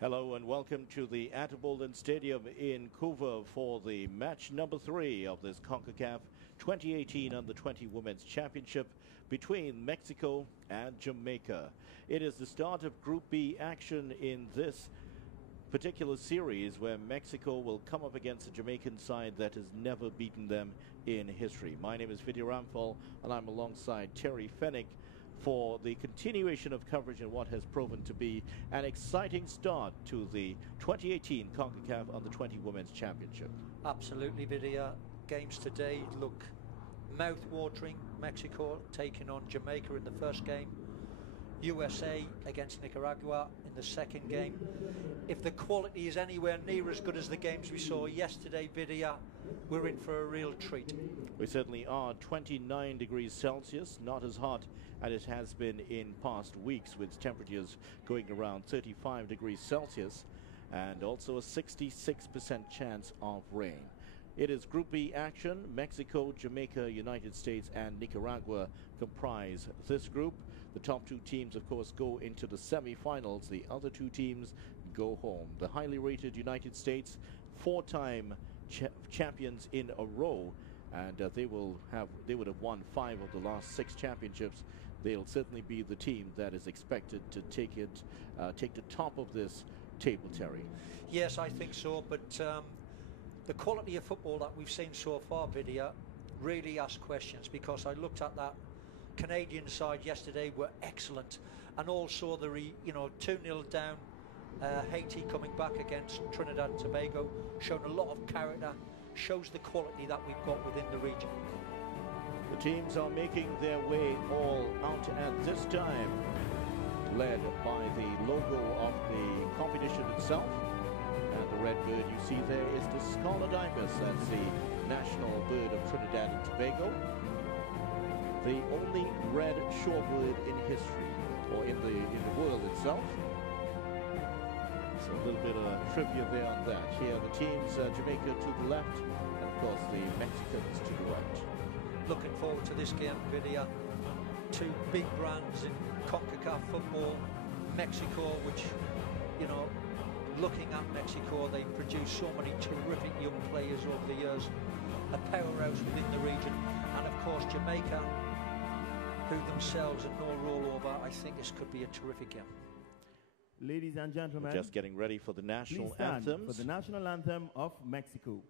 Hello and welcome to the Under-20 Stadium in Couva for the match number 3 of this Concacaf 2018 Under-20 Women's Championship between Mexico and Jamaica. It is the start of Group B action in this particular series where Mexico will come up against a Jamaican side that has never beaten them in history. My name is Vidya Ramphal and I'm alongside Terry Fennick for the continuation of coverage in what has proven to be an exciting start to the 2018 Concacaf Under-20 Women's Championship. Absolutely, Vidya. Games today look mouth-watering. Mexico taking on Jamaica in the first game. USA against Nicaragua in the second game. If the quality is anywhere near as good as the games we saw yesterday, Vidya, we're in for a real treat. We certainly are. 29 degrees Celsius, not as hot as it has been in past weeks, with temperatures going around 35 degrees Celsius, and also a 66% chance of rain. It is Group B action. Mexico, Jamaica, United States and Nicaragua comprise this group. The top 2 teams, of course, go into the semi-finals. The other 2 teams go home. The highly rated United States, 4-time champions in a row, and they would have won 5 of the last 6 championships. They'll certainly be the team that is expected to take the top of this table, Terry. Yes, I think so, but the quality of football that we've seen so far, Vidya, really asks questions, because I looked at that Canadian side yesterday, were excellent, and also the 2-0 down Haiti coming back against Trinidad and Tobago, shown a lot of character, shows the quality that we've got within the region. The teams are making their way all out at this time, led by the logo of the competition itself. And the red bird you see there is the scarlet ibis. That's the national bird of Trinidad and Tobago. The only red shorebird in history, or in the world itself. So a little bit of trivia there on that. Here are the teams, Jamaica to the left, and of course the Mexicans to the right. Looking forward to this game, Vidya. 2 big brands in CONCACAF football. Mexico, which, looking at Mexico, they've produced so many terrific young players over the years, a powerhouse within the region, and of course Jamaica, who themselves are no rollover. I think this could be a terrific game. Ladies and gentlemen, we're just getting ready for the national anthems. anthems. For the national anthem of Mexico.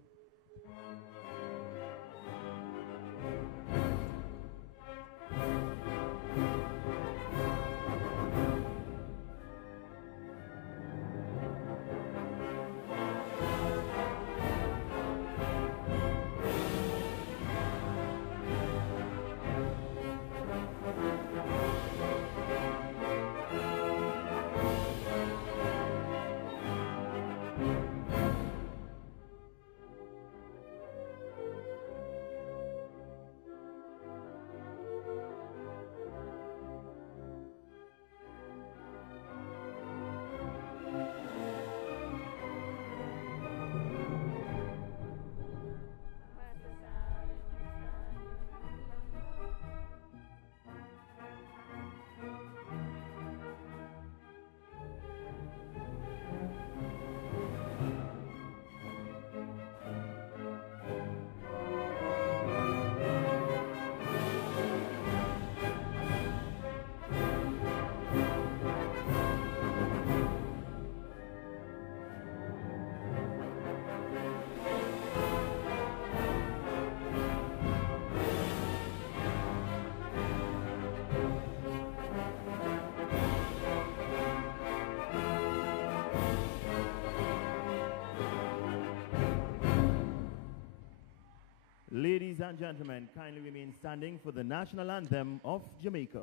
Ladies and gentlemen, kindly remain standing for the national anthem of Jamaica.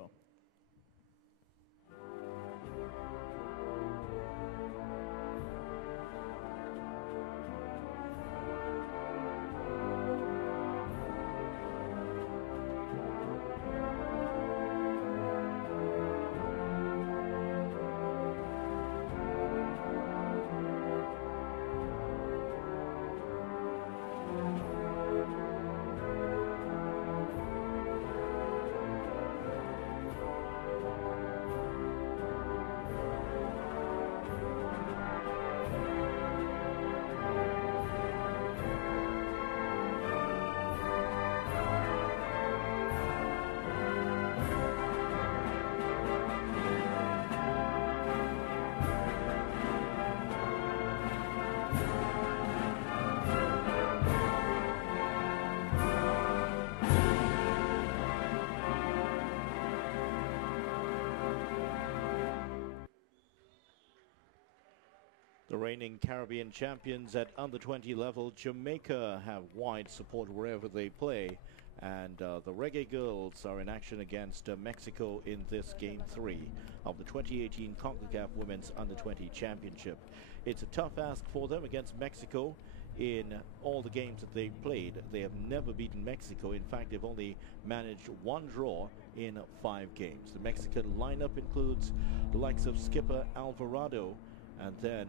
The reigning Caribbean champions at under-20 level, Jamaica, have wide support wherever they play. And the Reggae Girls are in action against Mexico in this Game 3 of the 2018 Concacaf Women's Under-20 Championship. It's a tough ask for them against Mexico. In all the games that they've played, they have never beaten Mexico. In fact, they've only managed one draw in 5 games. The Mexican lineup includes the likes of skipper Alvarado, and then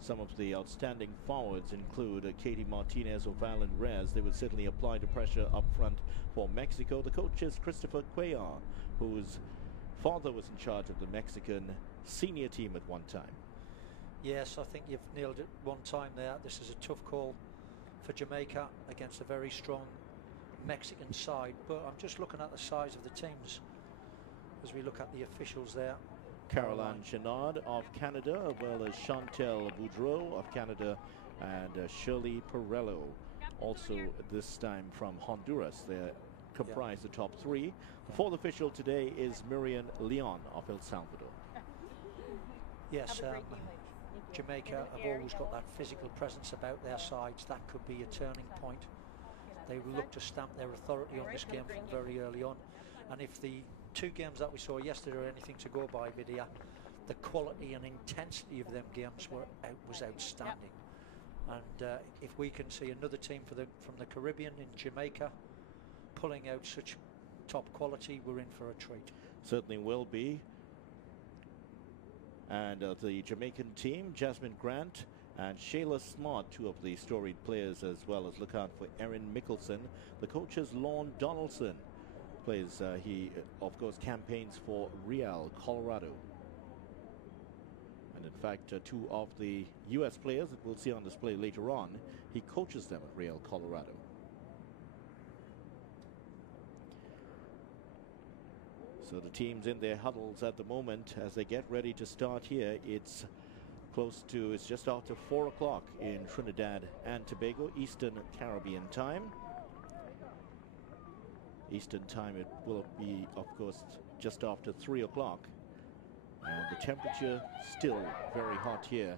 some of the outstanding forwards include Katie Martinez or Valen Reyes. They would certainly apply the pressure up front for Mexico. The coach is Christopher Cuellar, whose father was in charge of the Mexican senior team at one time. Yes, I think you've nailed it one time there. This is a tough call for Jamaica against a very strong Mexican side. But I'm just looking at the size of the teams as we look at the officials there. Caroline Chenard of Canada, as well as Chantel Boudreau of Canada, and Shirley Perello, also this time from Honduras. They comprise the top 3. The 4th official today is Miriam Leon of El Salvador. Yes, Jamaica have always got that physical presence about their sides. That could be a turning point. They will look to stamp their authority on this game from very early on. And if the 2 games that we saw yesterday are anything to go by, Vidya, the quality and intensity of them games was outstanding. And if we can see another team from the Caribbean in Jamaica pulling out such top quality, we're in for a treat. Certainly will be. And the Jamaican team, Jasmine Grant and Shayla Smart, 2 of the storied players, as well as look out for Erin Mickelson. The coach is Lorne Donaldson. Plays, he of course campaigns for Real Colorado. And in fact, 2 of the US players that we'll see on display later on, he coaches them at Real Colorado. So the teams in their huddles at the moment as they get ready to start here. It's just after 4 o'clock in Trinidad and Tobago, Eastern Caribbean time. Eastern time it will be, of course, just after 3 o'clock. And the temperature still very hot here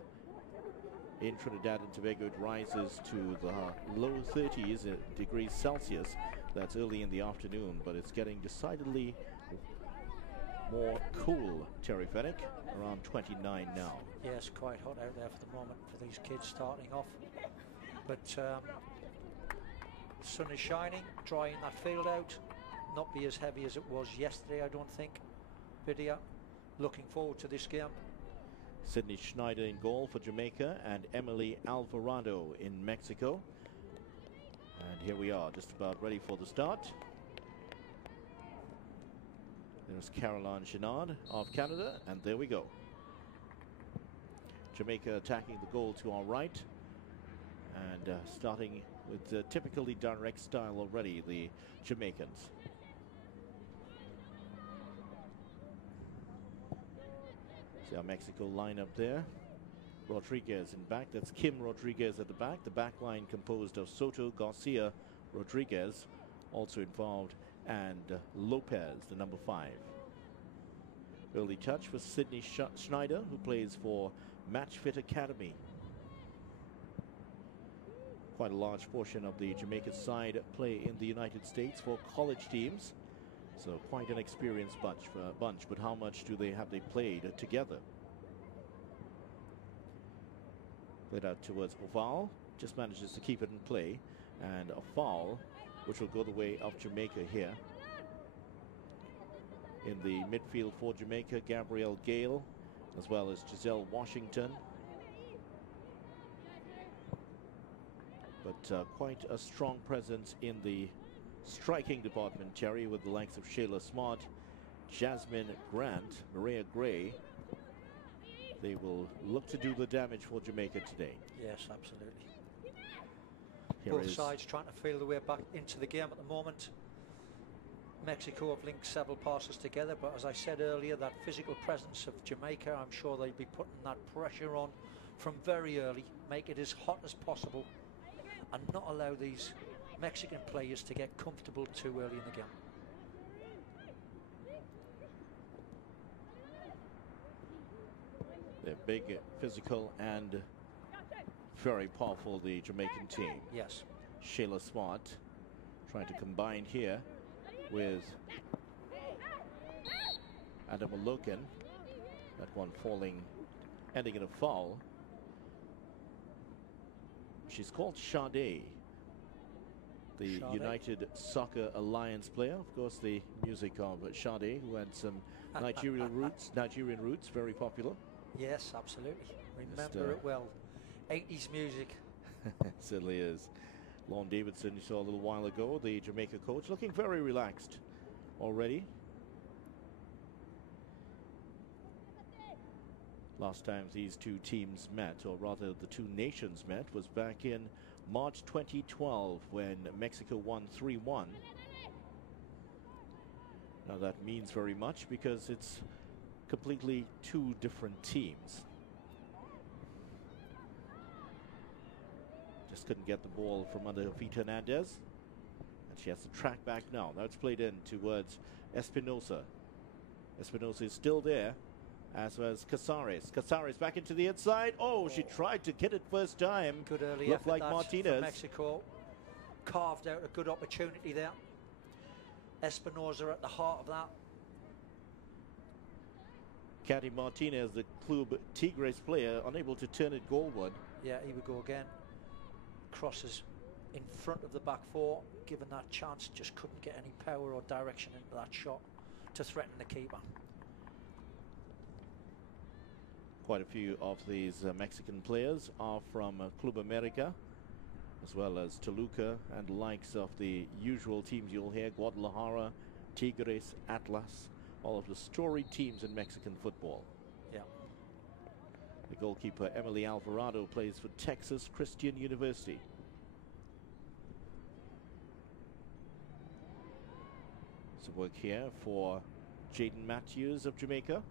in Trinidad and Tobago. It rises to the low 30s degrees Celsius. That's early in the afternoon, but it's getting decidedly more cool, Terry Fennick, around 29 now. Yes, quite hot out there for the moment for these kids starting off. But sun is shining, drying that field out. Not be as heavy as it was yesterday, I don't think. Vidya, looking forward to this game. Sydney Schneider in goal for Jamaica and Emily Alvarado in Mexico. And here we are, just about ready for the start. There's Caroline Chenard of Canada, and there we go. Jamaica attacking the goal to our right, and starting with the typically direct style already, the Jamaicans. See our Mexico lineup there. Rodriguez in back. That's Kim Rodriguez at the back. The back line composed of Soto, Garcia, Rodriguez, also involved, and Lopez, the number 5. Early touch for Sydney Schneider, who plays for Match Fit Academy. Quite a large portion of the Jamaica side play in the United States for college teams. So quite an experienced bunch, but how much have they played together? Played out towards Oval, just manages to keep it in play, and a foul which will go the way of Jamaica here. In the midfield for Jamaica, Gabrielle Gale, as well as Giselle Washington. But quite a strong presence in the striking department, Terry, with the likes of Shayla Smart, Jasmine Grant, Maria Gray. They will look to do the damage for Jamaica today. Yes, absolutely. Here Both sides trying to feel their way back into the game at the moment. Mexico have linked several passes together, but as I said earlier, that physical presence of Jamaica, I'm sure they'll be putting that pressure on from very early, make it as hot as possible, and not allow these Mexican players to get comfortable too early in the game. They're Big, physical, and very powerful, the Jamaican team. Yes. Shayla Smart trying to combine here with Adam Logan. That one falling, ending in a foul. She's called Sade, the United Soccer Alliance player. Of course, the music of Sade, who had some Nigerian roots, very popular. Yes, absolutely. Remember it well. 80s music. Certainly is. Lon Davidson, you saw a little while ago, the Jamaica coach, looking very relaxed already. Last time these two teams met, or rather the two nations met, was back in March 2012 when Mexico won 3-1. Now that means very much because it's completely two different teams. Just couldn't get the ball from under her feet, Hernandez. And she has to track back now. Now it's played in towards Espinosa. Espinosa is still there, as was Casares. Casares back into the inside. Oh, she tried to get it first time. Good early Looked effort like Martinez. for Mexico. Carved out a good opportunity there. Espinosa at the heart of that. Katy Martinez, the Club Tigres player, unable to turn it goalward. Yeah, he would go again. Crosses in front of the back four. Given that chance, just couldn't get any power or direction into that shot to threaten the keeper. Quite a few of these Mexican players are from Club America, as well as Toluca and the likes of the usual teams you'll hear: Guadalajara, Tigres, Atlas, all of the storied teams in Mexican football. Yeah. The goalkeeper, Emily Alvarado, plays for Texas Christian University. So work here for Jaden Matthews of Jamaica.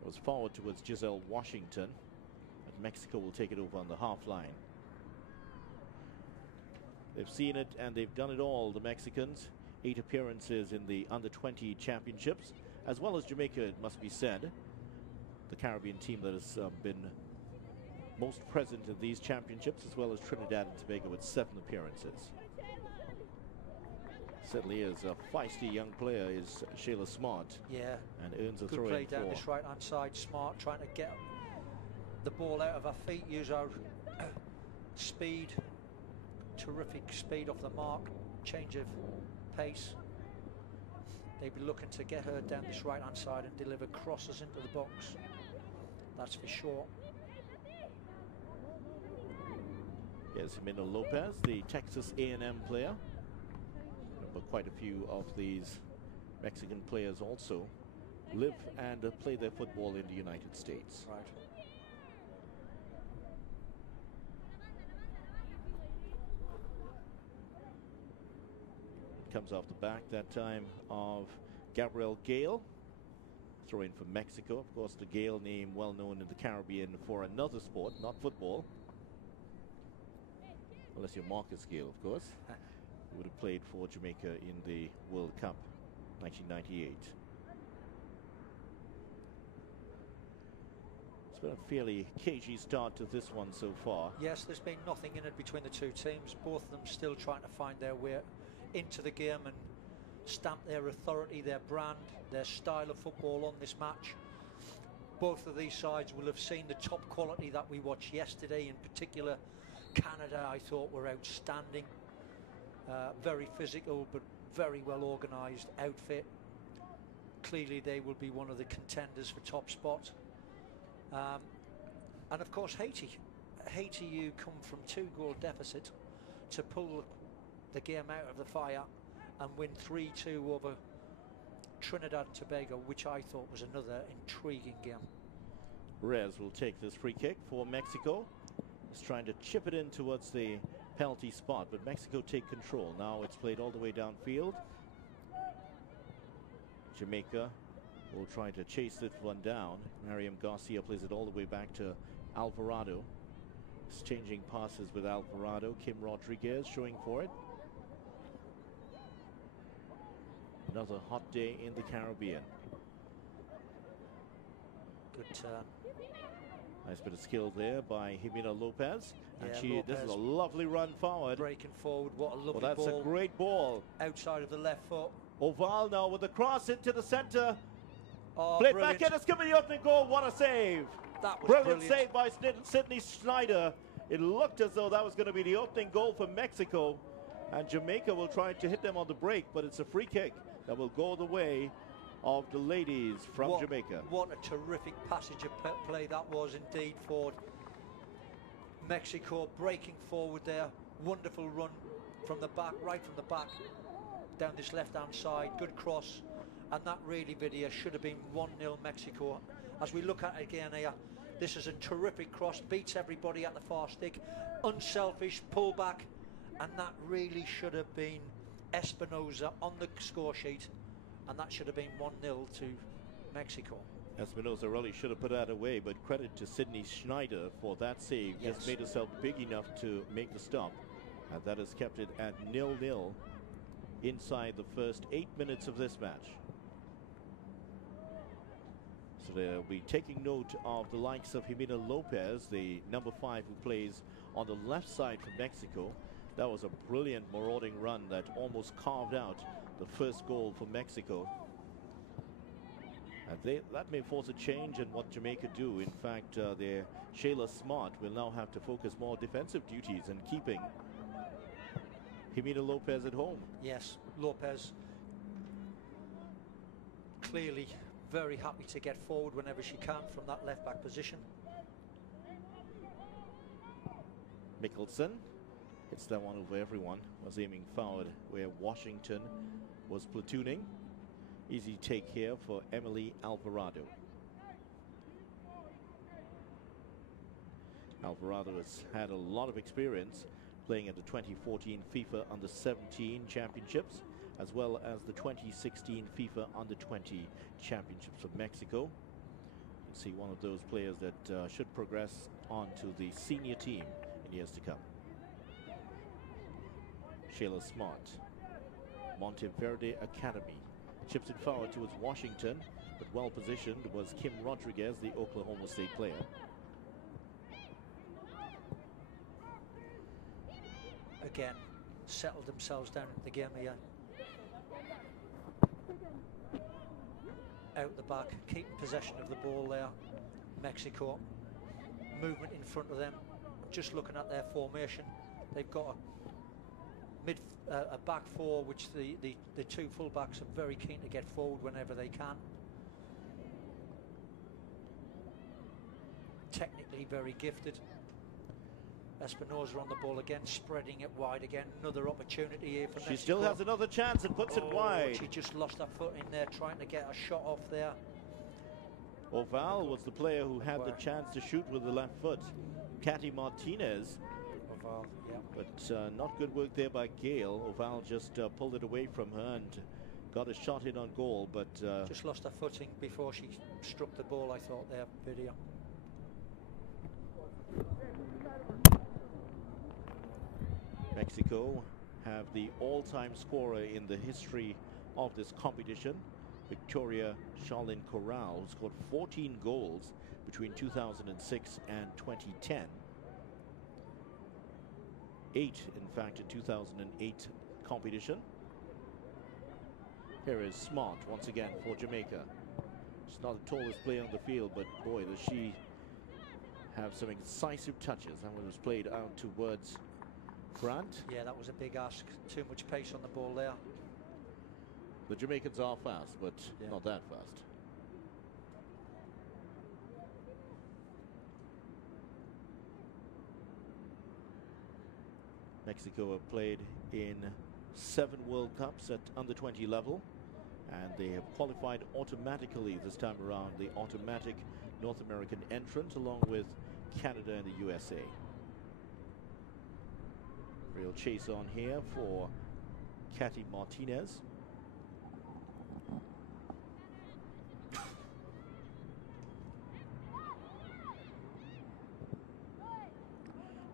It was forward towards Giselle Washington, but Mexico will take it over on the half line. They've seen it and they've done it all, the Mexicans. 8 appearances in the Under-20 championships, as well as Jamaica, it must be said. The Caribbean team that has been most present in these championships, as well as Trinidad and Tobago with 7 appearances. Certainly is a feisty young player, is Shayla Smart. Yeah. And earns a good throw play in down for this right-hand side. Smart, trying to get the ball out of her feet, use our speed, terrific speed off the mark, change of pace. They'd be looking to get her down this right-hand side and deliver crosses into the box. That's for sure. Yes, Jimena Lopez, the Texas A&M player. But quite a few of these Mexican players also live and play their football in the United States. Right. Comes off the back that time of Gabrielle Gale. Throw in for Mexico. Of course, the Gale name well known in the Caribbean for another sport, not football. Unless you're Marcus Gale, of course. Who would have played for Jamaica in the World Cup 1998. It's been a fairly cagey start to this one so far. Yes, there's been nothing in it between the two teams. Both of them still trying to find their way into the game and stamp their authority, their brand, their style of football on this match. Both of these sides will have seen the top quality that we watched yesterday. In particular, Canada, I thought, were outstanding. Very physical, but very well organised outfit. Clearly, they will be one of the contenders for top spot. And of course, Haiti. Haiti, you come from 2-goal deficit to pull the game out of the fire and win 3-2 over Trinidad and Tobago, which I thought was another intriguing game. Reyes will take this free kick for Mexico. He's trying to chip it in towards the penalty spot, but Mexico take control. Now it's played all the way downfield. Jamaica will try to chase this one down. Mariam Garcia plays it all the way back to Alvarado. Exchanging passes with Alvarado. Kim Rodriguez showing for it. Another hot day in the Caribbean. good turn. Nice bit of skill there by Jimena Lopez. And Yeah, this is a lovely run forward. Breaking forward, what a lovely Well, that's ball. a great ball. Outside of the left foot. Oval now with the cross into the centre. Oh, Played brilliant. back in, it's given the opening goal. What a save. That was Brilliant save by Sydney Schneider. It looked as though that was going to be the opening goal for Mexico. And Jamaica will try to hit them on the break, but it's a free kick that will go the way of the ladies from Jamaica. What a terrific passage of play that was indeed for Mexico, breaking forward there. Wonderful run from the back, right from the back, down this left-hand side. Good cross. And that really, Vidya, should have been 1-0 Mexico. As we look at it again here, this is a terrific cross, beats everybody at the far stick, unselfish, pull back, and that really should have been Espinosa on the score sheet, and that should have been 1-0 to Mexico. Espinosa really should have put that away, but credit to Sydney Schneider for that save. Yes. Just made herself big enough to make the stop, and that has kept it at 0-0 inside the first 8 minutes of this match. So they'll be taking note of the likes of Jimena Lopez, the number 5 who plays on the left side for Mexico. That was a brilliant marauding run that almost carved out the first goal for Mexico. And that may force a change in what Jamaica do. In fact, their Shayla Smart will now have to focus more defensive duties and keeping Jimena Lopez at home. Yes, Lopez clearly very happy to get forward whenever she can from that left back position. Mickelson hits that one over everyone, was aiming forward where Washington was platooning. Easy take here for Emily Alvarado. Alvarado has had a lot of experience playing at the 2014 FIFA Under-17 Championships, as well as the 2016 FIFA Under-20 Championships of Mexico. You can see one of those players that should progress on to the senior team in years to come. Shayla Smart, Monteverde Academy. Chips it forward towards Washington, but well positioned was Kim Rodriguez, the Oklahoma State player. Again, settled themselves down in the game here. Out the back, keeping possession of the ball there. Mexico, movement in front of them. Just looking at their formation, they've got a back four, which the two full-backs are very keen to get forward whenever they can. Technically very gifted. Espinosa on the ball again, spreading it wide again. Another opportunity here for Mexico. She still has another chance and puts it wide. She just lost her foot in there, trying to get a shot off there. Oval was the player who had the chance to shoot with the left foot. Katy Martinez. Oval, yeah. But not good work there by Gail. Oval just pulled it away from her and got a shot in on goal, but just lost her footing before she struck the ball, I thought there, Video. Mexico have the all-time scorer in the history of this competition, Victoria Charlene Corral, who scored 14 goals between 2006 and 2010. 8, in fact, in 2008 competition. Here is Smart once again for Jamaica. She's not the tallest player on the field, but boy, does she have some incisive touches. That one was played out towards Grant. Yeah, that was a big ask. Too much pace on the ball there. The Jamaicans are fast, but not that fast. Mexico have played in 7 World Cups at under-20 level, and they have qualified automatically this time around, the automatic North American entrant, along with Canada and the USA. Real chase on here for Katy Martinez.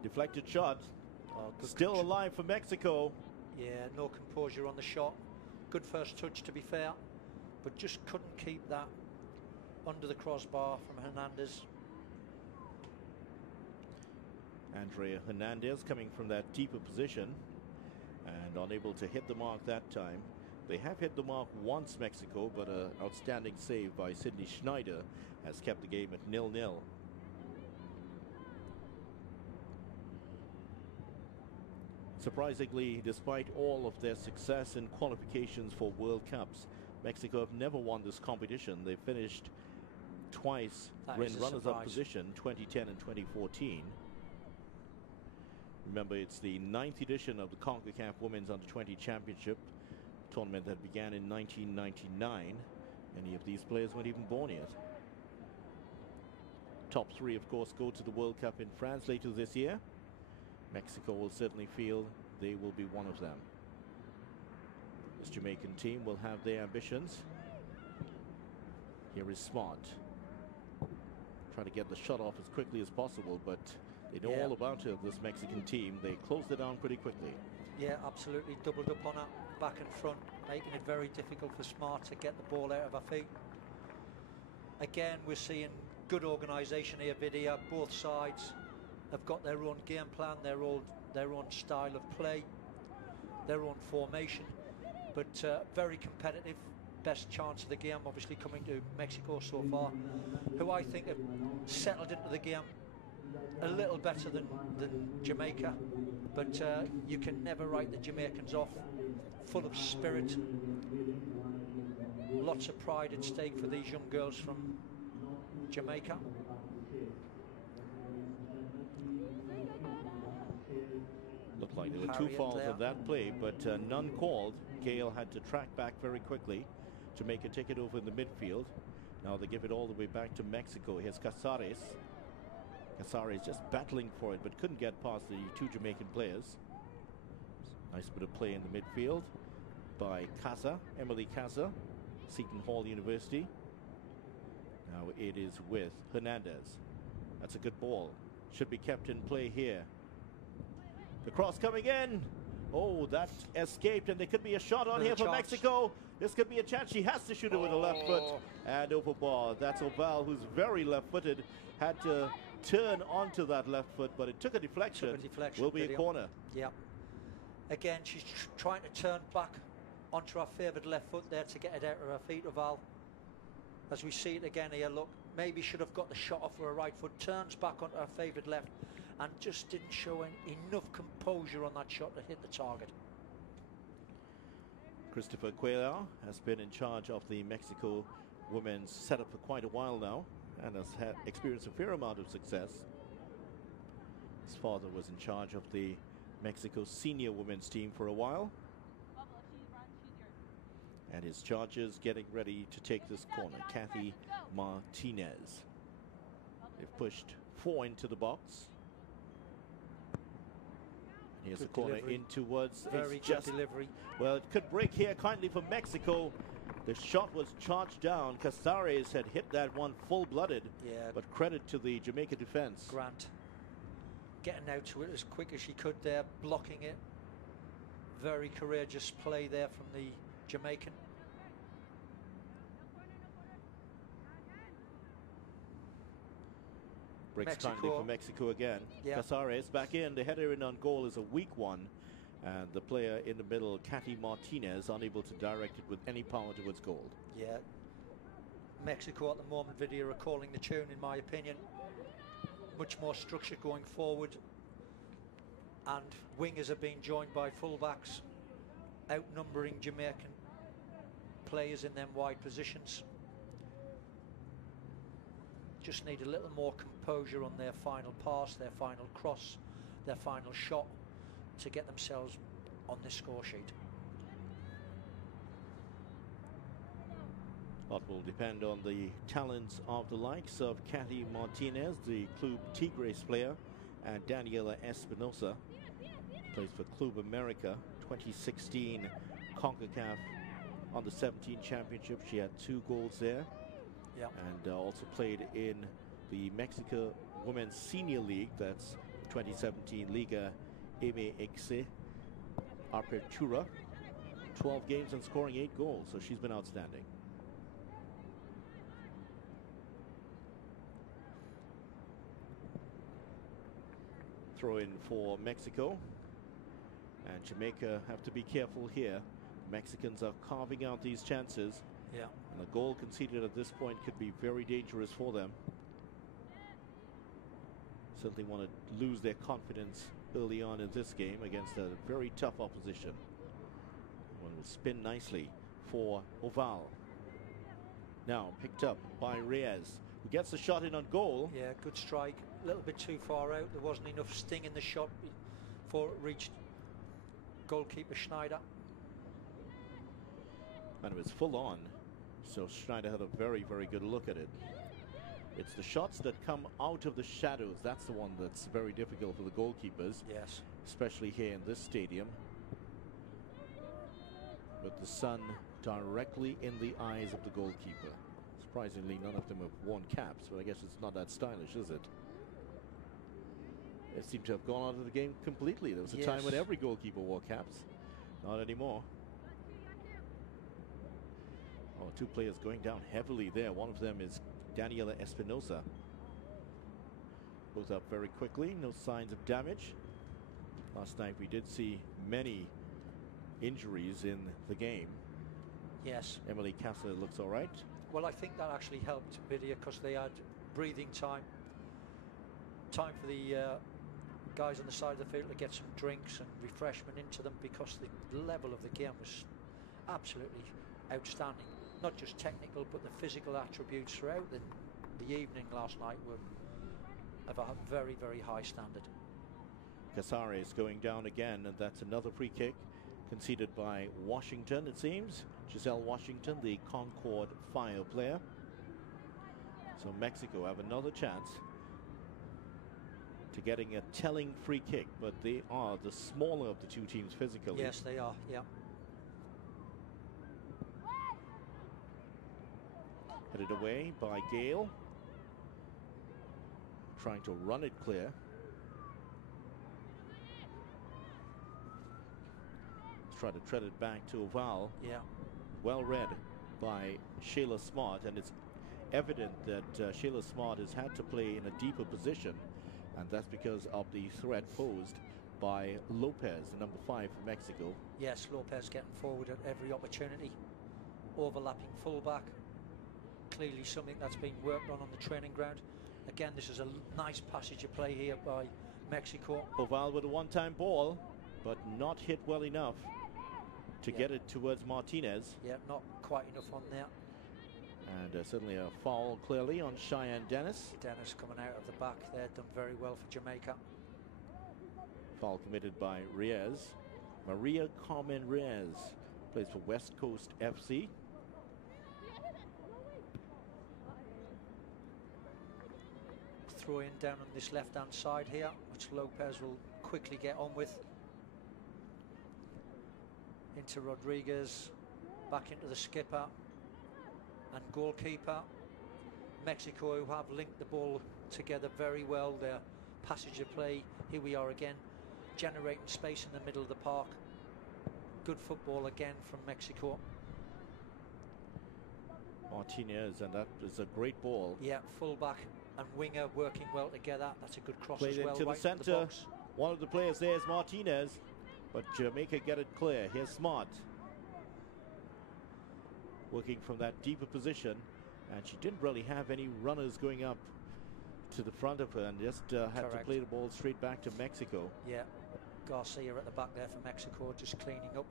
Deflected shot. Still alive for Mexico. Yeah, no composure on the shot. Good first touch, to be fair, but just couldn't keep that under the crossbar from Hernandez. Andrea Hernandez coming from that deeper position and unable to hit the mark that time. They have hit the mark once, Mexico, but an outstanding save by Sydney Schneider has kept the game at 0-0. Surprisingly, despite all of their success in qualifications for World Cups, Mexico have never won this competition. They finished twice in runners-up position, 2010 and 2014. Remember, it's the 9th edition of the Concacaf Women's Under-20 Championship tournament that began in 1999. Many of these players weren't even born yet. Top 3, of course, go to the World Cup in France later this year. Mexico will certainly feel they will be one of them. This Jamaican team will have their ambitions. Here is Smart. Try to get the shot off as quickly as possible, but they know all about it, this Mexican team. They closed it down pretty quickly. Yeah, absolutely. Doubled up on her, back and front, making it very difficult for Smart to get the ball out of her feet. Again, we're seeing good organisation here, Vidya. Both sides have got their own game plan, their own style of play, their own formation, but very competitive. Best chance of the game obviously coming to Mexico so far, who I think have settled into the game a little better than Jamaica, but you can never write the Jamaicans off. Full of spirit, lots of pride at stake for these young girls from Jamaica. Looked like there were 2 fouls on that play, but none called. Gale had to track back very quickly to make a ticket over in the midfield. Now they give it all the way back to Mexico. Here's Casares. Casares just battling for it, but couldn't get past the 2 Jamaican players. Nice bit of play in the midfield by Casa, Emily Casa, Seton Hall University. Now it is with Hernandez. That's a good ball. Should be kept in play here. The cross coming in. Oh, that escaped, and there could be a shot on here for Mexico. This could be a chance. She has to shoot it with the left foot and overboard. That's Oval, who's very left-footed. Had to turn onto that left foot, but it took a deflection. Will be a corner. Yeah. Again, she's trying to turn back onto her favoured left foot there to get it out of her feet, Oval. As we see it again here, look, maybe should have got the shot off with her right foot, turns back onto her favoured left, and just didn't show enough composure on that shot to hit the target. Christopher Cuellar has been in charge of the Mexico women's setup for quite a while now and has experienced a fair amount of success. His father was in charge of the Mexico senior women's team for a while. And his Chargers getting ready to take this corner. Kathy Martinez. They've pushed 4 into the box. Here's the corner in towards. Very good delivery. Well, it could break here kindly for Mexico. The shot was charged down. Casares had hit that one full-blooded. Yeah. But credit to the Jamaica defense. Grant getting out to it as quick as she could there, blocking it. Very courageous play there from the Jamaican. Breaks kindly for Mexico again. Yeah. Casares back in. The header in on goal is a weak one. And the player in the middle, Kathy Martinez, unable to direct it with any power towards goal. Yeah. Mexico at the moment, Vidya, are calling the tune, in my opinion. Much more structure going forward. And wingers are being joined by fullbacks, outnumbering Jamaican players in them wide positions. Just need a little more composure on their final pass, their final cross, their final shot to get themselves on this score sheet. What will depend on the talents of the likes of Kathy Martinez, the Club Tigres player, and Daniela Espinosa, plays for Club America. 2016 Concacaf Under-17 Championship. She had 2 goals there. Yep. And also played in the Mexico Women's Senior League. That's 2017 Liga MX Apertura. 12 games and scoring 8 goals. So she's been outstanding. Throw in for Mexico. And Jamaica have to be careful here. Mexicans are carving out these chances. Yeah. And a goal conceded at this point could be very dangerous for them. Certainly want to lose their confidence early on in this game against a very tough opposition. One will spin nicely for Oval. Now picked up by Reyes, who gets the shot in on goal. Yeah, good strike. A little bit too far out. There wasn't enough sting in the shot before it reached goalkeeper Schneider. And it was full on, so Schneider had a very, very good look at it. It's the shots that come out of the shadows. That's the one that's very difficult for the goalkeepers. Yes. Especially here in this stadium. With the sun directly in the eyes of the goalkeeper. Surprisingly, none of them have worn caps, but I guess it's not that stylish, is it? They seem to have gone out of the game completely. There was a time when every goalkeeper wore caps. Not anymore. Oh, two players going down heavily there. One of them is Daniela Espinosa. Goes up very quickly. No signs of damage. Last night we did see many injuries in the game. Yes. Emily Kessler looks all right. Well, I think that actually helped Vidya because they had breathing time. Time for the guys on the side of the field to get some drinks and refreshment into them, because the level of the game was absolutely outstanding. Not just technical, but the physical attributes throughout the evening last night were of a very, very high standard. Casares going down again, and that's another free kick conceded by Washington, it seems. Giselle Washington, the Concord Fire player. So Mexico have another chance to getting a telling free kick, but they are the smaller of the two teams physically. Yes, they are, yeah. Headed away by Gale. Trying to run it clear. Try to tread it back to Oval. Yeah. Well read by Shayla Smart, and it's evident that Shayla Smart has had to play in a deeper position, and that's because of the threat posed by Lopez, the number 5 for Mexico. Yes, Lopez getting forward at every opportunity. Overlapping fullback. Clearly something that's been worked on the training ground. Again, this is a nice passage of play here by Mexico. Oval with a one-time ball, but not hit well enough to get it towards Martinez. Yeah, not quite enough on there. And certainly a foul clearly on Cheyenne Dennis. Dennis coming out of the back there, done very well for Jamaica. Foul committed by Reyes. Maria Carmen Reyes plays for West Coast FC. Throw in down on this left-hand side here, which Lopez will quickly get on with. Into Rodriguez, back into the skipper and goalkeeper. Mexico, who have linked the ball together very well. Their passage of play, here we are again, generating space in the middle of the park. Good football again from Mexico. Martinez, and that is a great ball. Yeah, fullback and winger working well together. That's a good cross Played as well. into the right centre. the box. One of the players there is Martinez, but Jamaica get it clear. Here's Smart. Working from that deeper position, and she didn't really have any runners going up to the front of her, and just had to play the ball straight back to Mexico. Yeah, Garcia at the back there for Mexico, just cleaning up.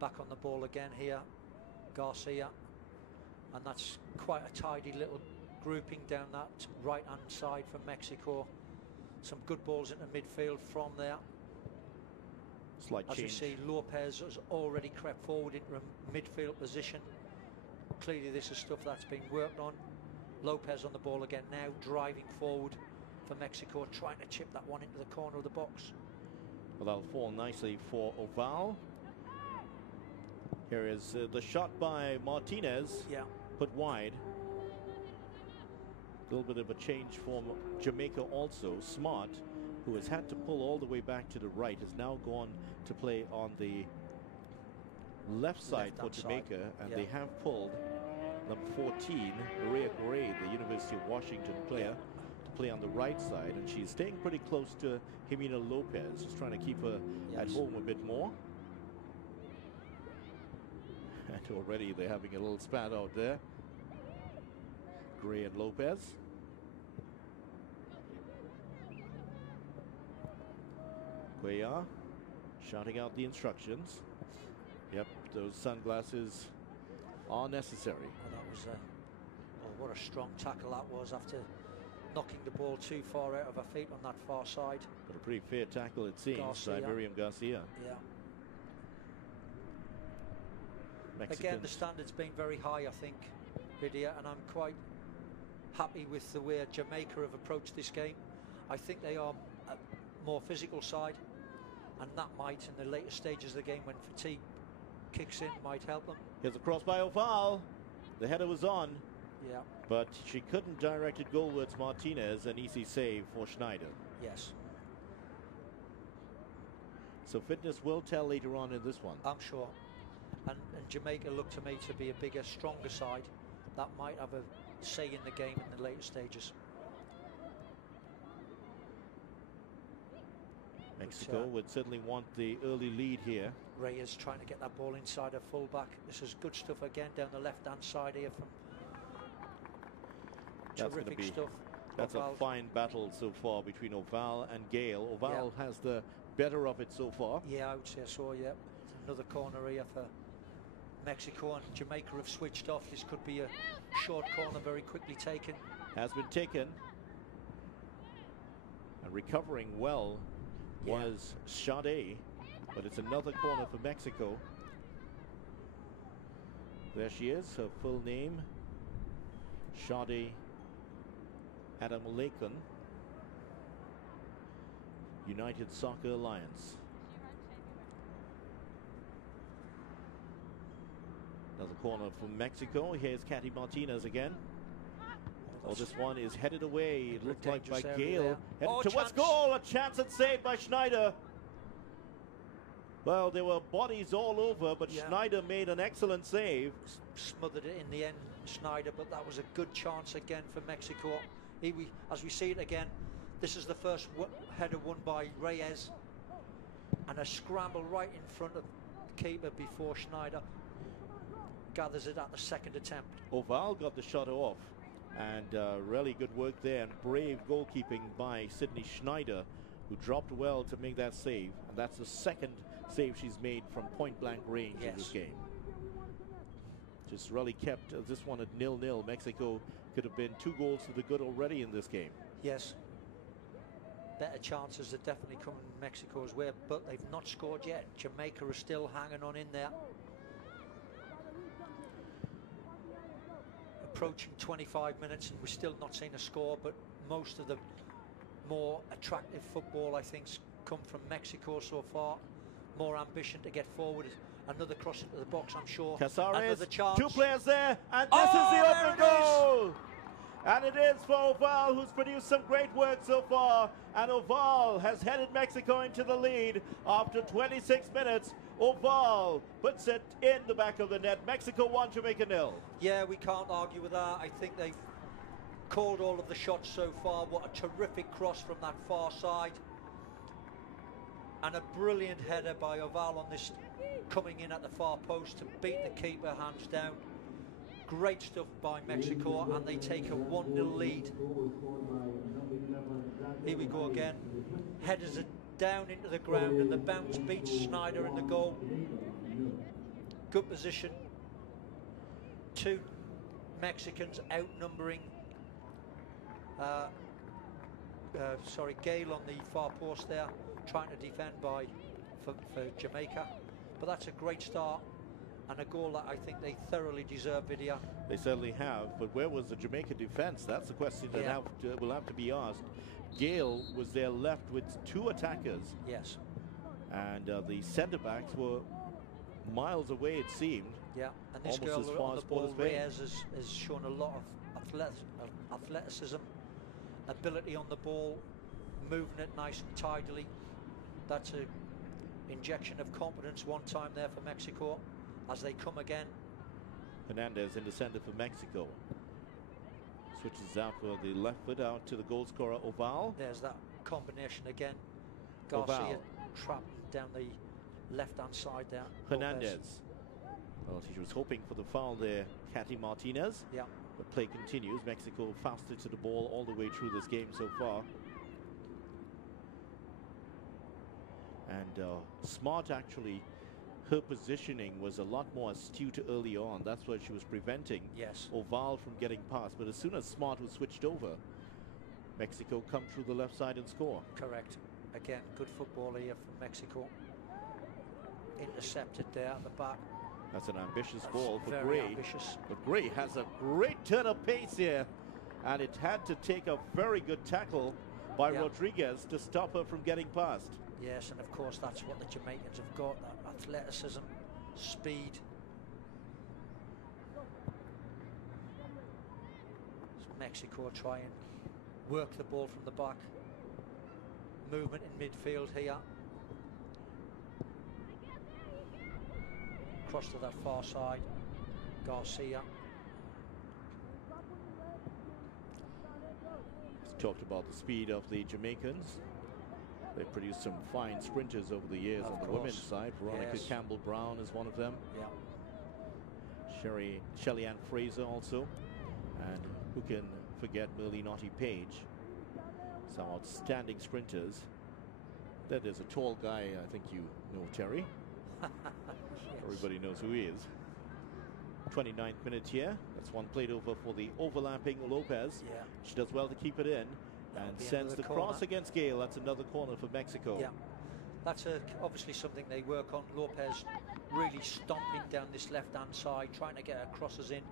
Back on the ball again here, Garcia, and that's quite a tidy little grouping down that right-hand side for Mexico. Some good balls into midfield from there. Slight As change. we see, Lopez has already crept forward into a midfield position. Clearly this is stuff that's been worked on. Lopez on the ball again now, driving forward for Mexico, trying to chip that one into the corner of the box. Well, that'll fall nicely for Oval. Here is the shot by Martinez. Yeah. Put wide. A little bit of a change for Jamaica also. Smart, who has had to pull all the way back to the right, has now gone to play on the left side for Jamaica, and they have pulled number 14, Maria Gray, the University of Washington player, to play on the right side, and she's staying pretty close to Jimena Lopez, just trying to keep her at home a bit more. And already they're having a little spat out there. Gray and Lopez. Cuellar shouting out the instructions. Yep, those sunglasses are necessary. Well, that was oh, what a strong tackle that was after knocking the ball too far out of her feet on that far side. But a pretty fair tackle, it seems, by Miriam Garcia. Yeah. Mexicans. Again, the standard's been very high, I think, Lydia, and I'm quite happy with the way Jamaica have approached this game. I think they are a more physical side, and that might, in the later stages of the game, when fatigue kicks in, might help them. Here's a cross by Oval. The header was on. Yeah. But she couldn't direct it goalwards. Martinez, an easy save for Schneider. Yes. So fitness will tell later on in this one. I'm sure. And Jamaica look to me to be a bigger, stronger side that might have a say in the game in the later stages. Mexico would certainly want the early lead here. Reyes trying to get that ball inside her fullback. This is good stuff again down the left-hand side here from terrific stuff. That's Oval. a fine battle so far between Oval and Gale. Oval has the better of it so far. Yeah, I would say so, yeah. Another corner here for Mexico, and Jamaica have switched off. This could be a short corner very quickly taken. Has been taken. And recovering well was Sade, but it's another corner for Mexico. There she is, her full name, Sade Adamulekun, United Soccer Alliance. Another corner for Mexico. Here's Katy Martinez again. Oh, this one is headed away. It looked like by Gale. Headed towards goal. A chance and saved by Schneider. Well, there were bodies all over, but Schneider made an excellent save. Smothered it in the end, Schneider, but that was a good chance again for Mexico. As we see it again, this is the first header won by Reyes, and a scramble right in front of the keeper before Schneider gathers it at the second attempt. Oval got the shot off, and really good work there, and brave goalkeeping by Sydney Schneider, who dropped well to make that save, and that's the second save she's made from point-blank range in this game. Just really kept this one at 0-0. Mexico could have been 2 goals to the good already in this game. Yes. Better chances are definitely coming Mexico's way, but they've not scored yet. Jamaica are still hanging on in there. Approaching 25 minutes and we're still not seeing a score, but most of the more attractive football, I think, come from Mexico so far. More ambition to get forward. Another cross into the box, I'm sure. Casares, another chance. 2 players there, and this is the open goal! And it is for Oval, who's produced some great work so far. And Oval has headed Mexico into the lead after 26 minutes. Oval puts it in the back of the net. Mexico 1, Jamaica 0. Yeah, we can't argue with that. I think they've called all of the shots so far. What a terrific cross from that far side. And a brilliant header by Oval on this, coming in at the far post to beat the keeper hands down. Great stuff by Mexico, and they take a 1-0 lead. Here we go again. Headers are down into the ground, and the bounce beats Schneider in the goal. Good position. 2 Mexicans outnumbering Gale on the far post there, trying to defend for Jamaica. But that's a great start, and a goal that I think they thoroughly deserve, Vidya. They certainly have, but where was the Jamaica defense? That's the question that will have to be asked. Gale was there left with 2 attackers. Yes. And the centre-backs were miles away, it seemed. Yeah, and this girl on the ball, Reyes, has shown a lot of athleticism, ability on the ball, moving it nice and tidily. That's an injection of confidence one time there for Mexico as they come again. Hernandez in the centre for Mexico. Switches out for the left foot out to the goal scorer Oval. There's that combination again. Garcia Oval. trapped down the left-hand side there. Hernandez. Well, she was hoping for the foul there, Katy Martinez. Yeah. The play continues. Mexico faster to the ball all the way through this game so far. And Smart, actually, her positioning was a lot more astute early on. That's what she was preventing Oval from getting past. But as soon as Smart was switched over, Mexico come through the left side and score. Correct. Again, good football here from Mexico. Intercepted there at the back. That's an ambitious ball for very Gray. Ambitious. But Gray has a great turn of pace here. And it had to take a very good tackle by Rodriguez to stop her from getting past. Yes, and of course that's what the Jamaicans have got, that athleticism, speed. Mexico try and work the ball from the back. Movement in midfield here. Cross to that far side. Garcia. Talked about the speed of the Jamaicans. They produced some fine sprinters over the years on the women's side. Veronica Campbell-Brown is one of them. Yeah. Shelly-Ann Fraser also. And who can forget Merle Naughty-Page? Some outstanding sprinters. Then there's a tall guy, I think you know, Terry. Everybody knows who he is. 29th minute here. That's one played over for the overlapping Lopez. Yeah. She does well to keep it in. And sends the cross against Gale. That's another corner for Mexico. Yeah, that's obviously something they work on. Lopez really stomping down this left-hand side, trying to get her crosses in.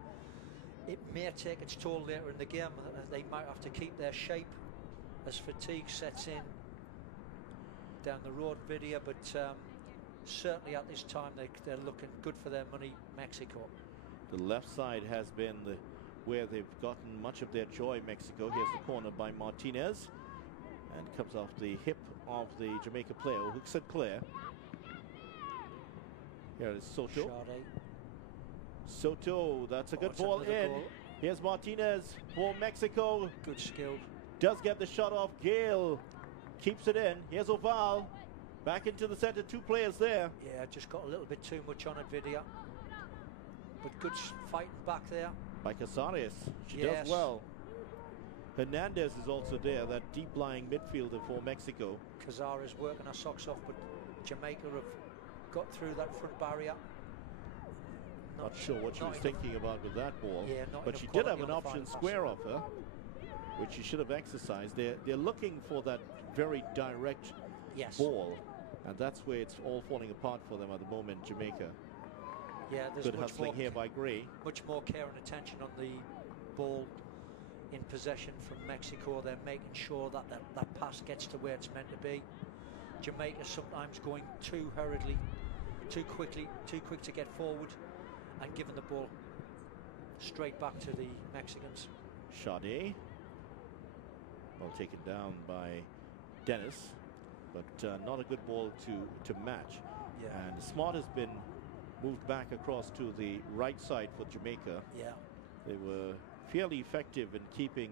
It may take its toll later in the game. They might have to keep their shape as fatigue sets in down the road, Vidya, but certainly at this time they're looking good for their money, Mexico. The left side has been where they've gotten much of their joy, Mexico. Here's the corner by Martinez. And comes off the hip of the Jamaica player, who hooks it clear. Here is Soto. Soto, that's a good ball in. Goal. Here's Martinez for Mexico. Good skill. Does get the shot off. Gale keeps it in. Here's Oval. Back into the center, two players there. Yeah, just got a little bit too much on it, Vidya. But good fighting back there. By Casares. She does well. Hernandez is also there, that deep-lying midfielder for Mexico. Casares working her socks off, but Jamaica have got through that front barrier. Not sure what she was thinking about with that ball. Yeah, but she did have an option square off her, which she should have exercised. They're looking for that very direct ball, and that's where it's all falling apart for them at the moment, Jamaica. Yeah, there's good hustling here by Gray. Much more care and attention on the ball in possession from Mexico. They're making sure that that pass gets to where it's meant to be. Jamaica sometimes going too hurriedly, too quickly, too quick to get forward and giving the ball straight back to the Mexicans. Sade. Well taken down by Dennis, but not a good ball to match. Yeah. And Smart has been moved back across to the right side for Jamaica. Yeah. They were fairly effective in keeping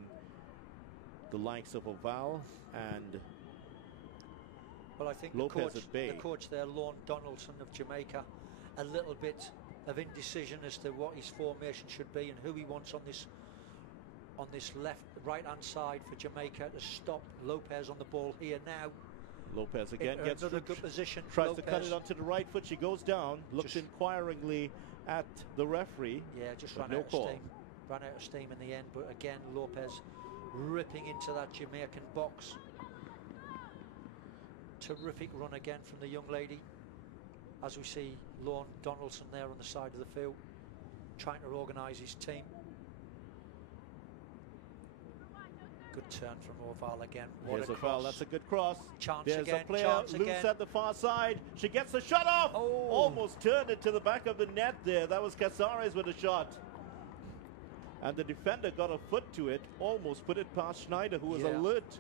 the likes of Oval and I think Lopez at bay. The coach there, Lorne Donaldson of Jamaica, a little bit of indecision as to what his formation should be and who he wants on this right hand side for Jamaica to stop Lopez on the ball here now. Lopez again gets another good position. Tries Lopez to cut it onto the right foot. She goes down, looks inquiringly at the referee. Yeah, just ran out of steam. Ran out of steam in the end, but again, Lopez ripping into that Jamaican box. Terrific run again from the young lady. As we see Lorne Donaldson there on the side of the field, trying to organise his team. Good turn from Oval again. Here's a foul. That's a good cross. Chance There's again. a player loose at the far side. She gets the shot off. Oh. Almost turned it to the back of the net there. That was Casares with a shot. And the defender got a foot to it. Almost put it past Schneider, who was alert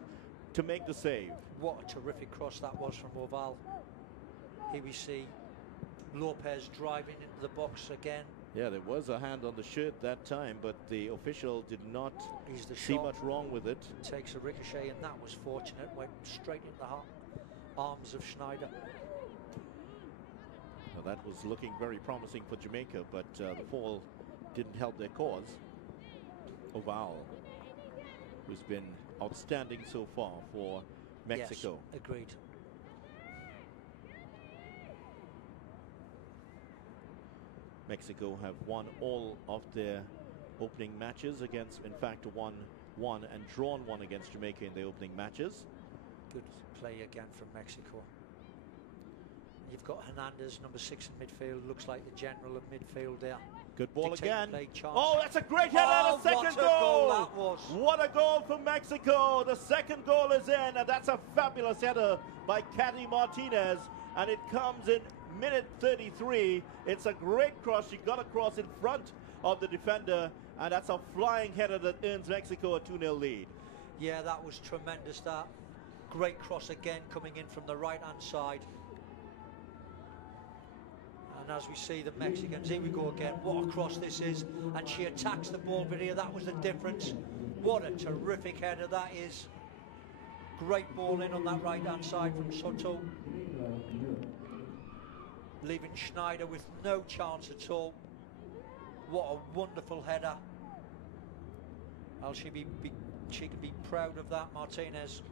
to make the save. What a terrific cross that was from Oval. Here we see Lopez driving into the box again. Yeah, there was a hand on the shirt that time, but the official did not see much wrong with it. Takes a ricochet, and that was fortunate. Went straight into the arms of Schneider. Well, that was looking very promising for Jamaica, but the fall didn't help their cause. Oval, who's been outstanding so far for Mexico. Yes, agreed. Mexico have won all of their opening matches against, in fact, won one and drawn one against Jamaica in the opening matches. Good play again from Mexico. You've got Hernandez, number 6 in midfield. Looks like the general of midfield there. Good ball again. Play, oh, that's a great header and a second goal. That was. What a goal for Mexico. The second goal is in, and that's a fabulous header by Cathy Martinez. And it comes in minute 33. It's a great cross. She got across in front of the defender, and that's a flying header that earns Mexico a 2-0 lead. Yeah, that was tremendous. That great cross again coming in from the right-hand side. And as we see the Mexicans, here we go again. What a cross this is. And she attacks the ball, video. That was the difference. What a terrific header that is. Great ball in on that right-hand side from Soto. Leaving Schneider with no chance at all. What a wonderful header. Well, she can be proud of that. Martinez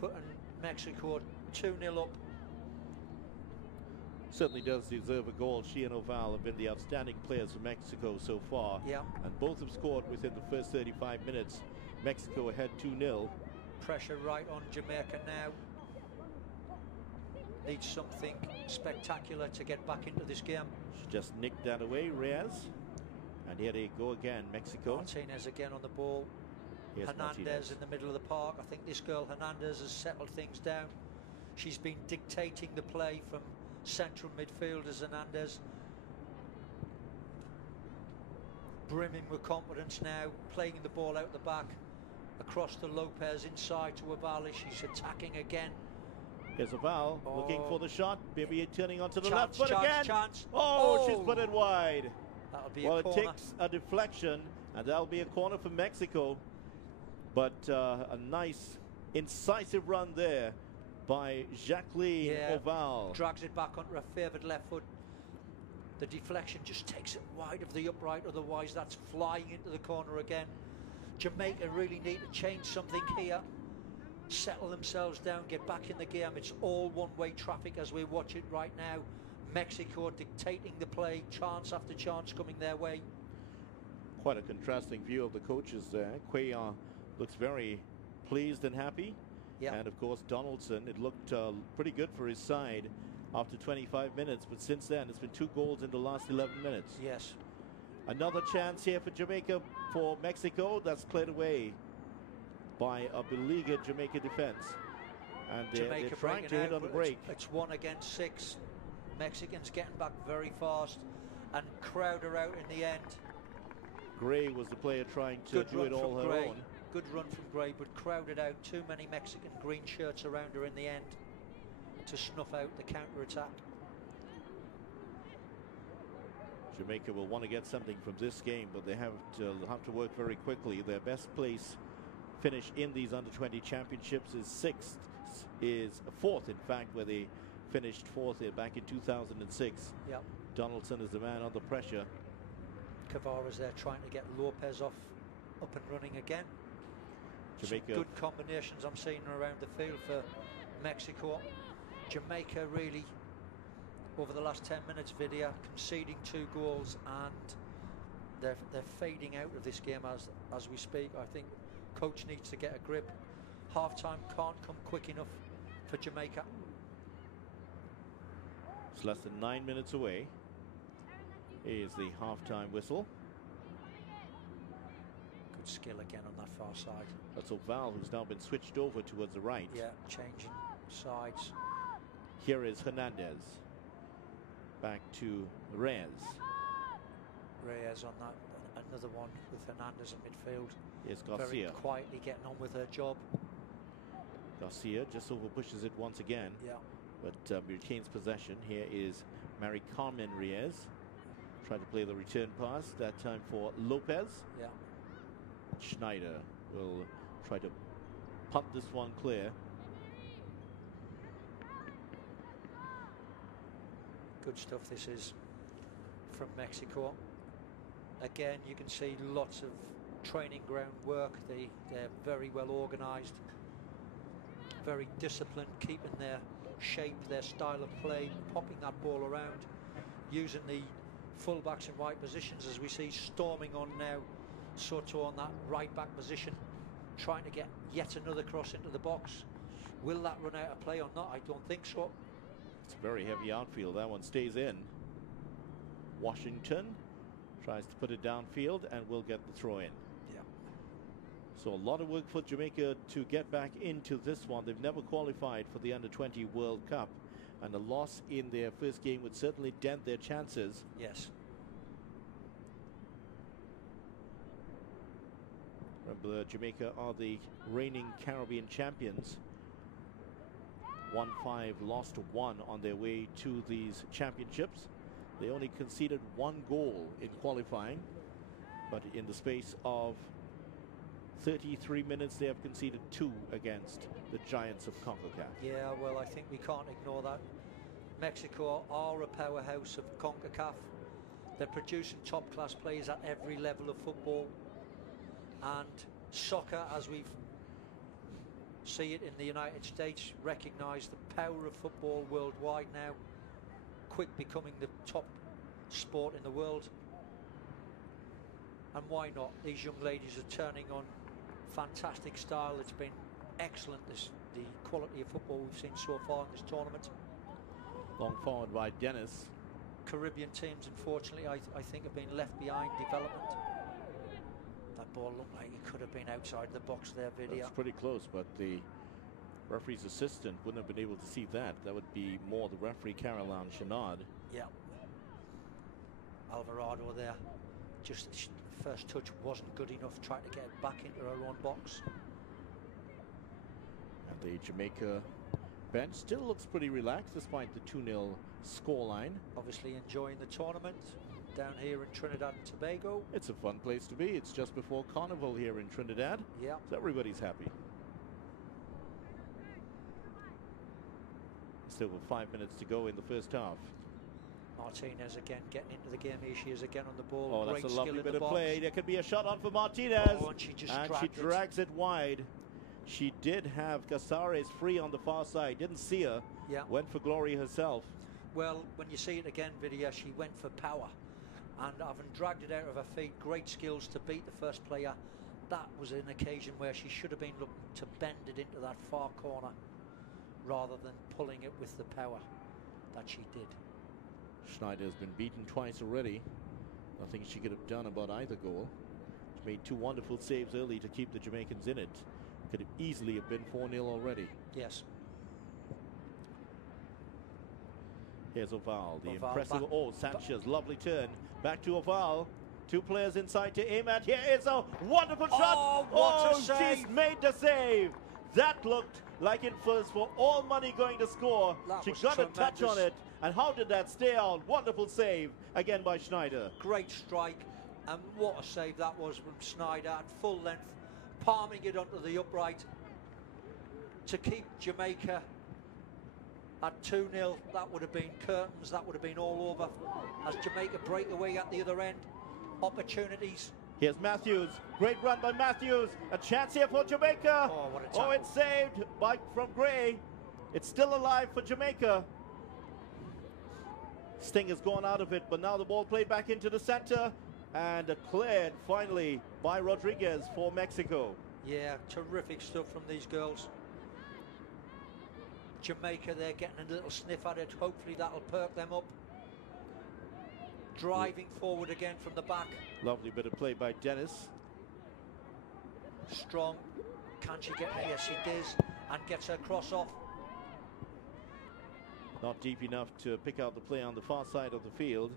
putting Mexico 2-0 up. Certainly does deserve a goal. She and Oval have been the outstanding players for Mexico so far. Yeah. And both have scored within the first 35 minutes. Mexico ahead 2-0. Pressure right on Jamaica now. Needs something spectacular to get back into this game. She just nicked that away, Reyes. And here they go again, Mexico. Martinez again on the ball. Here's Hernandez Martinez in the middle of the park. I think this girl Hernandez has settled things down. She's been dictating the play from central midfield as Hernandez. Brimming with confidence now, playing the ball out the back. Across to Lopez, inside to Oval. She's attacking again. Here's Oval looking for the shot. Maybe turning onto the left chance, foot again. Chance. Oh, she's put it wide. That'll be a corner. It takes a deflection, and that'll be a corner for Mexico. But a nice, incisive run there by Jacqueline Oval. Drags it back onto her favoured left foot. The deflection just takes it wide of the upright, otherwise that's flying into the corner again. Jamaica really need to change something here. Settle themselves down, get back in the game. It's all one-way traffic as we watch it right now. Mexico dictating the play, chance after chance coming their way. Quite a contrasting view of the coaches there. Cuellar looks very pleased and happy. Yeah. And of course Donaldson, it looked pretty good for his side after 25 minutes, but since then it's been 2 goals in the last 11 minutes. Yes. Another chance here for Jamaica, for Mexico. That's cleared away by a beleaguered Jamaica defense. And they're trying to hit on the break. It's 1 against 6. Mexicans getting back very fast, and Crowder out in the end. Gray was the player trying to do it all her own. Good run from Gray, but crowded out. Too many Mexican green shirts around her in the end to snuff out the counter-attack. Jamaica will want to get something from this game, but they have to work very quickly. Their best place finish in these under-20 championships is 4th, in fact, where they finished 4th back in 2006. Yep. Donaldson is the man under pressure. Cavara's there trying to get Lopez up and running again. Jamaica. Some good combinations I'm seeing around the field for Mexico. Jamaica really, over the last 10 minutes, Vidya, conceding 2 goals, and they're fading out of this game as we speak. I think coach needs to get a grip. Half-time can't come quick enough for Jamaica. It's less than 9 minutes away. Here's the half-time whistle. Good skill again on that far side. That's Oval, who's now been switched over towards the right. Yeah, changing sides. Here is Hernandez. Back to Reyes. Reyes on that, another one with Hernandez in midfield. Here's Garcia. Very quietly getting on with her job. Garcia just over pushes it once again. Yeah. But retains possession. Here is Mary Carmen Reyes. Try to play the return pass, that time for Lopez. Yeah. Schneider will try to punt this one clear. Good stuff this is from Mexico. Again, you can see lots of training ground work. They're very well organised, very disciplined, keeping their shape, their style of play, popping that ball around, using the fullbacks in right positions, as we see storming on now. Soto on that right back position, trying to get yet another cross into the box. Will that run out of play or not? I don't think so. It's a very heavy outfield. That one stays in. Washington tries to put it downfield and will get the throw in. Yeah. So a lot of work for Jamaica to get back into this one. They've never qualified for the Under-20 World Cup, and a loss in their first game would certainly dent their chances. Yes. Remember, Jamaica are the reigning Caribbean champions. 1-5, lost 1 on their way to these championships. They only conceded 1 goal in qualifying, but in the space of 33 minutes they have conceded 2 against the giants of Concacaf. Yeah, well, I think we can't ignore that. Mexico are a powerhouse of Concacaf. They're producing top-class players at every level of football. And soccer, as we've see it in the United States, recognise the power of football worldwide now, quick becoming the top sport in the world. And why not? These young ladies are turning on fantastic style. It's been excellent, the quality of football we've seen so far in this tournament. Long forward by Dennis. Caribbean teams, unfortunately, I think have been left behind development. That ball looked like it could have been outside the box there, Vidya. That's pretty close, but the referee's assistant wouldn't have been able to see that. That would be more the referee, Caroline Chenard. Yeah. Alvarado there. Just first touch wasn't good enough, trying to get it back into her own box. And the Jamaica bench still looks pretty relaxed despite the 2-0 scoreline. Obviously enjoying the tournament down here in Trinidad and Tobago. It's a fun place to be. It's just before Carnival here in Trinidad. Yeah. So everybody's happy. Still with 5 minutes to go in the first half. Martinez again getting into the game. Here she is again on the ball. Oh, Great that's a lovely skill bit in the of box. play. There could be a shot on for Martinez. Oh, and she just drags it wide. She did have Casares free on the far side. Didn't see her. Yeah. Went for glory herself. Well, when you see it again, Vidya, she went for power. And having dragged it out of her feet, great skills to beat the first player. That was an occasion where she should have been looking to bend it into that far corner rather than pulling it with the power that she did. Schneider has been beaten twice already. Nothing she could have done about either goal. She made 2 wonderful saves early to keep the Jamaicans in it. Could have easily have been 4-0 already. Yes. Here's Oval, the Oval impressive. back. Oh, Sanchez, lovely turn. Back to Oval. 2 players inside to aim at. Here is a wonderful shot. Oh, what a save. She's made the save. That looked like it was for all money going to score. That She was got a touch tremendous. on it. And how did that stay out? Wonderful save again by Schneider. Great strike, and what a save that was from Schneider at full length, palming it onto the upright to keep Jamaica at 2-0. That would have been curtains, that would have been all over as Jamaica break away at the other end. Opportunities. Here's Matthews. Great run by Matthews. A chance here for Jamaica. Oh, what a tackle. Oh, it's saved from Gray. It's still alive for Jamaica. Sting has gone out of it, but now the ball played back into the center and cleared finally by Rodriguez for Mexico. Yeah, terrific stuff from these girls. Jamaica, they're getting a little sniff at it. Hopefully that'll perk them up. Driving forward again from the back. Lovely bit of play by Dennis. Strong. Can she get it? Yes, she does. And gets her cross off. Not deep enough to pick out the play on the far side of the field,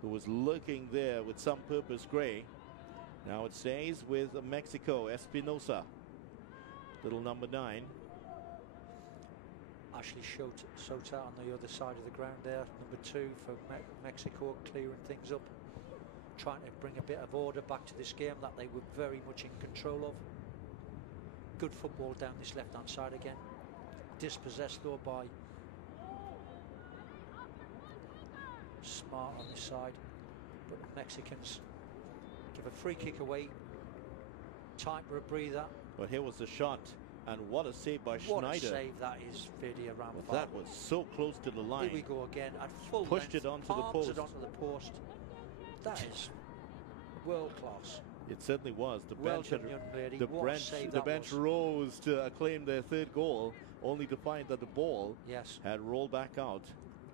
who was lurking there with some purpose, Gray. Now it stays with Mexico, Espinosa, little number 9. Ashley Sota on the other side of the ground there, number 2 for Mexico, clearing things up. trying to bring a bit of order back to this game that they were very much in control of. Good football down this left-hand side again. Dispossessed though by Smart on this side, but the Mexicans give a free kick away. Time for a breather. But here was the shot, and what a save by Schneider. What a save that is, Vidia Ramphal. That was so close to the line. Here we go again at full Pushed length, it onto the post. it onto the post. That is world class. It certainly was. The Well bench, done, young lady. the What a save the that bench was. rose to acclaim their third goal, only to find that the ball Yes. had rolled back out.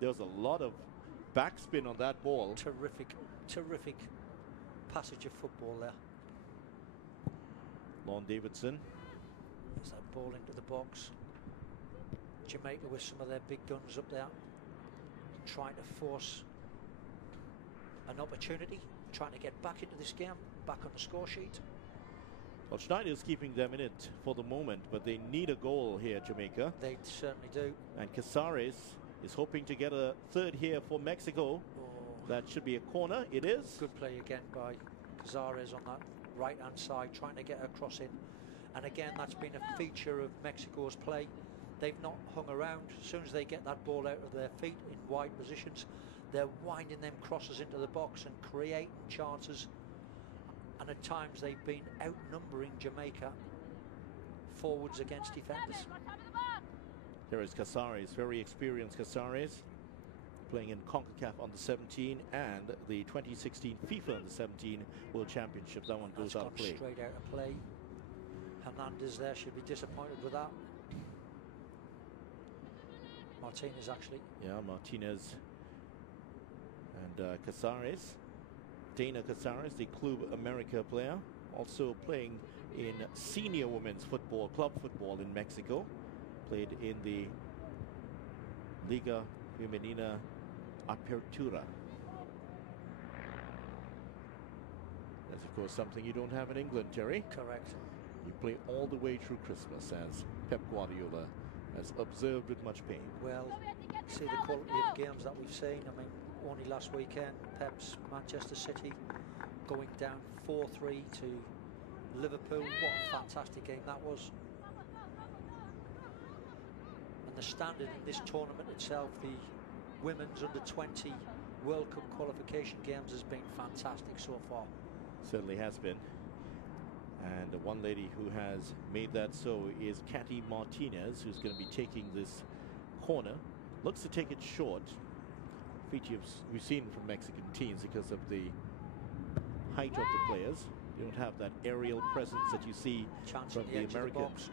There was a lot of backspin on that ball. Terrific passage of football there. Lon Davidson. There's that ball into the box. Jamaica with some of their big guns up there, trying to force an opportunity, trying to get back into this game, back on the score sheet. Well, Schneider is keeping them in it for the moment, but they need a goal here, Jamaica. They certainly do. And Casares is hoping to get a third here for Mexico. Oh, That should be a corner. It is. good play again by Casares on that right-hand side, trying to get a cross in. And again, that's been a feature of Mexico's play. They've not hung around. As soon as they get that ball out of their feet in wide positions, they're winding them crosses into the box and creating chances. And at times they've been outnumbering Jamaica forwards against defenders. Here is Casares, very experienced Casares, playing in Concacaf on the 17 and the 2016 FIFA on the 17 World Championship. That one goes That's out of gone play. straight out of play. Hernandez there should be disappointed with that. Martinez actually. Yeah, Martinez and Casares. Dana Casares, the Club America player, also playing in senior women's football, club football in Mexico. Played in the Liga Femenina Apertura. That's, of course, something you don't have in England, Terry. Correct. You play all the way through Christmas, as Pep Guardiola has observed with much pain. Well, see the quality of games that we've seen. I mean, only last weekend, Pep's Manchester City going down 4-3 to Liverpool. What a fantastic game that was. And the standard in this tournament itself, the women's under-20 World Cup qualification games, has been fantastic so far. Certainly has been. And the one lady who has made that so is Katy Martinez, who's going to be taking this corner. Looks to take it short. Feature we've seen from Mexican teams because of the height of the players. They don't have that aerial presence that you see Chance from on the edge of Americans. box.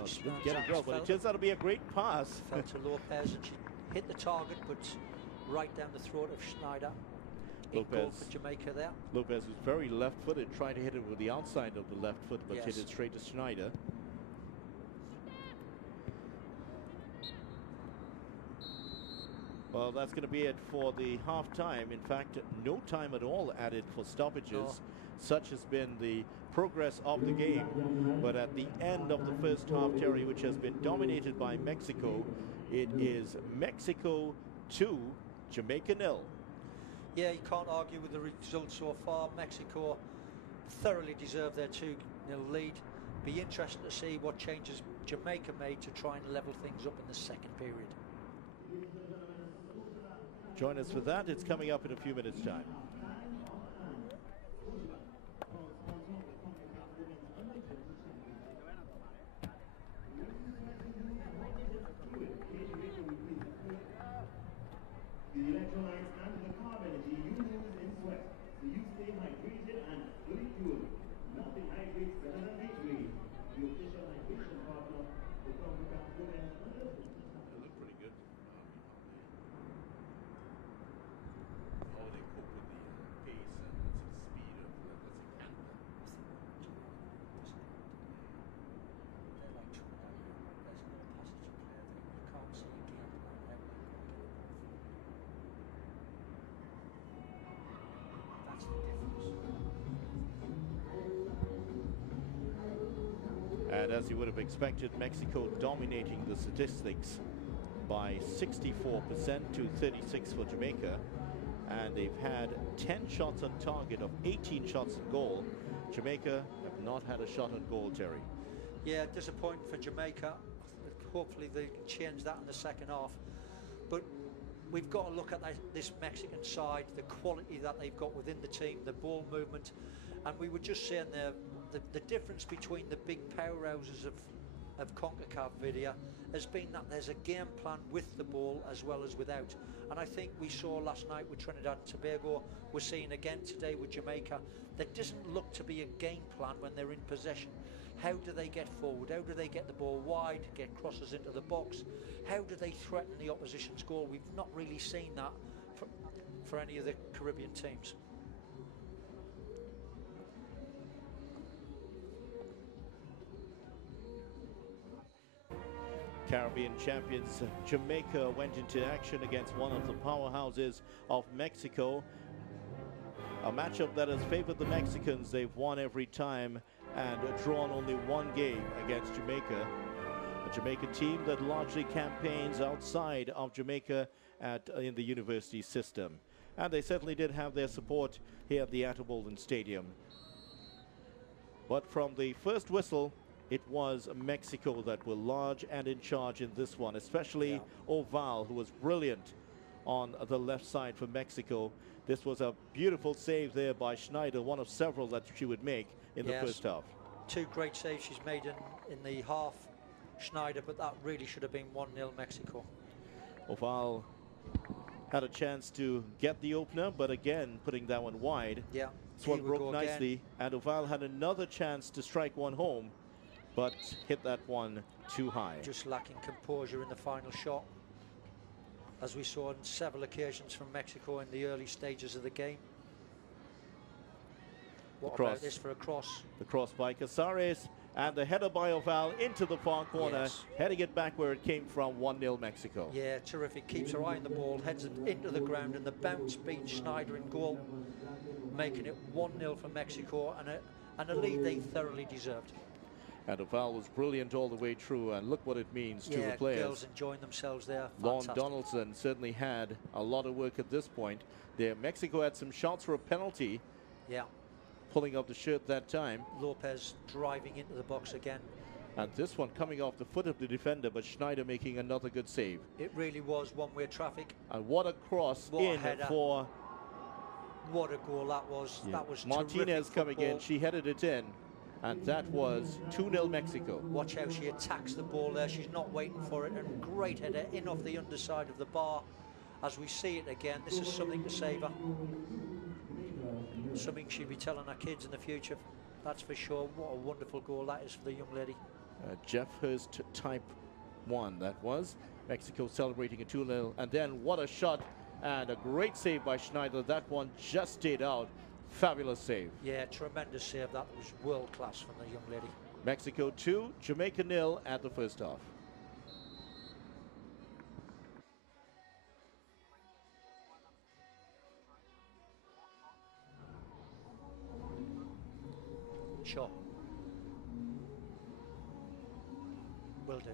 Oh, she Didn't get it well, but it turns out to be a great pass. fell to Lopez and she hit the target, but right down the throat of Schneider. Goal Lopez. for Jamaica there. Lopez was very left-footed, trying to hit it with the outside of the left foot, but hit Yes. it straight to Schneider. Well, that's going to be it for the half-time. In fact, no time at all added for stoppages. No. Such has been the progress of the game. But at the end of the first half, Terry, which has been dominated by Mexico, it is Mexico 2, Jamaica 0. Yeah, you can't argue with the result so far. Mexico thoroughly deserve their 2-0 lead. Be interested to see what changes Jamaica made to try and level things up in the second period. Join us for that. It's coming up in a few minutes' time. The electrolytes and the carb energy you lose in sweat, so you stay hydrated and fully fueled. Nothing hydrates better than Gatorade, the official hydration partner of Concacaf Women's Under-20. They look pretty good. How they cope with the pace and speed of, let's say, Canada. They're like Trinidad. There's no passage of play there. You can't see a game plan out. That's the difference. And as you would have expected, Mexico dominating the statistics by 64% to 36 for Jamaica. and they've had 10 shots on target of 18 shots on goal. Jamaica have not had a shot on goal, Terry. Yeah, disappointing for Jamaica. Hopefully they can change that in the second half. But we've got to look at this Mexican side, the quality that they've got within the team, the ball movement. And we were just saying there, the difference between the big powerhouses of Concacaf video has been that there's a game plan with the ball as well as without. And I think we saw last night with Trinidad and Tobago, we're seeing again today with Jamaica, there doesn't look to be a game plan when they're in possession. How do they get forward? How do they get the ball wide, get crosses into the box? How do they threaten the opposition's goal? We've not really seen that for any of the Caribbean teams. Caribbean champions Jamaica went into action against one of the powerhouses of Mexico. A matchup that has favored the Mexicans. They've won every time and drawn only one game against Jamaica. A Jamaican team that largely campaigns outside of Jamaica in the university system. And they certainly did have their support here at the Atherbolden Stadium. But from the first whistle, it was Mexico that were large and in charge in this one, especially Oval, who was brilliant on the left side for Mexico. This was a beautiful save there by Schneider, one of several that she would make in the first half. Two great saves she's made in the half, Schneider, but that really should have been 1-0 Mexico. Oval had a chance to get the opener, but again, putting that one wide. Yeah. This one broke nicely, and Oval had another chance to strike one home, but hit that one too high. Just lacking composure in the final shot, as we saw on several occasions from Mexico in the early stages of the game. What about this for a cross? The cross by Casares, and the header by Oval into the far corner, heading it back where it came from. 1-0 Mexico. Yeah, terrific. Keeps her eye on the ball, heads it into the ground, and the bounce beats Schneider in goal, making it 1-0 for Mexico, and a lead they thoroughly deserved. And Oval was brilliant all the way through, and look what it means to the players. Girls enjoying themselves there. Lon Donaldson certainly had a lot of work at this point. There, Mexico had some shots for a penalty. Yeah. Pulling up the shirt that time. Lopez driving into the box again. And this one coming off the foot of the defender, but Schneider making another good save. It really was one-way traffic. And what a cross in for... What a goal that was. Yeah. That was Martinez coming in. She headed it in. And that was 2-0 Mexico. Watch how she attacks the ball there. She's not waiting for it. And great header in off the underside of the bar. As we see it again, this is something to savour. Something she'll be telling her kids in the future. That's for sure. What a wonderful goal that is for the young lady. Jeff Hurst type 1 that was. Mexico celebrating a 2-0. And then what a shot and a great save by Schneider. That one just stayed out. Fabulous save. Yeah, tremendous save. That was world class from the young lady. Mexico 2, Jamaica 0 at the first half. Sure. Will do.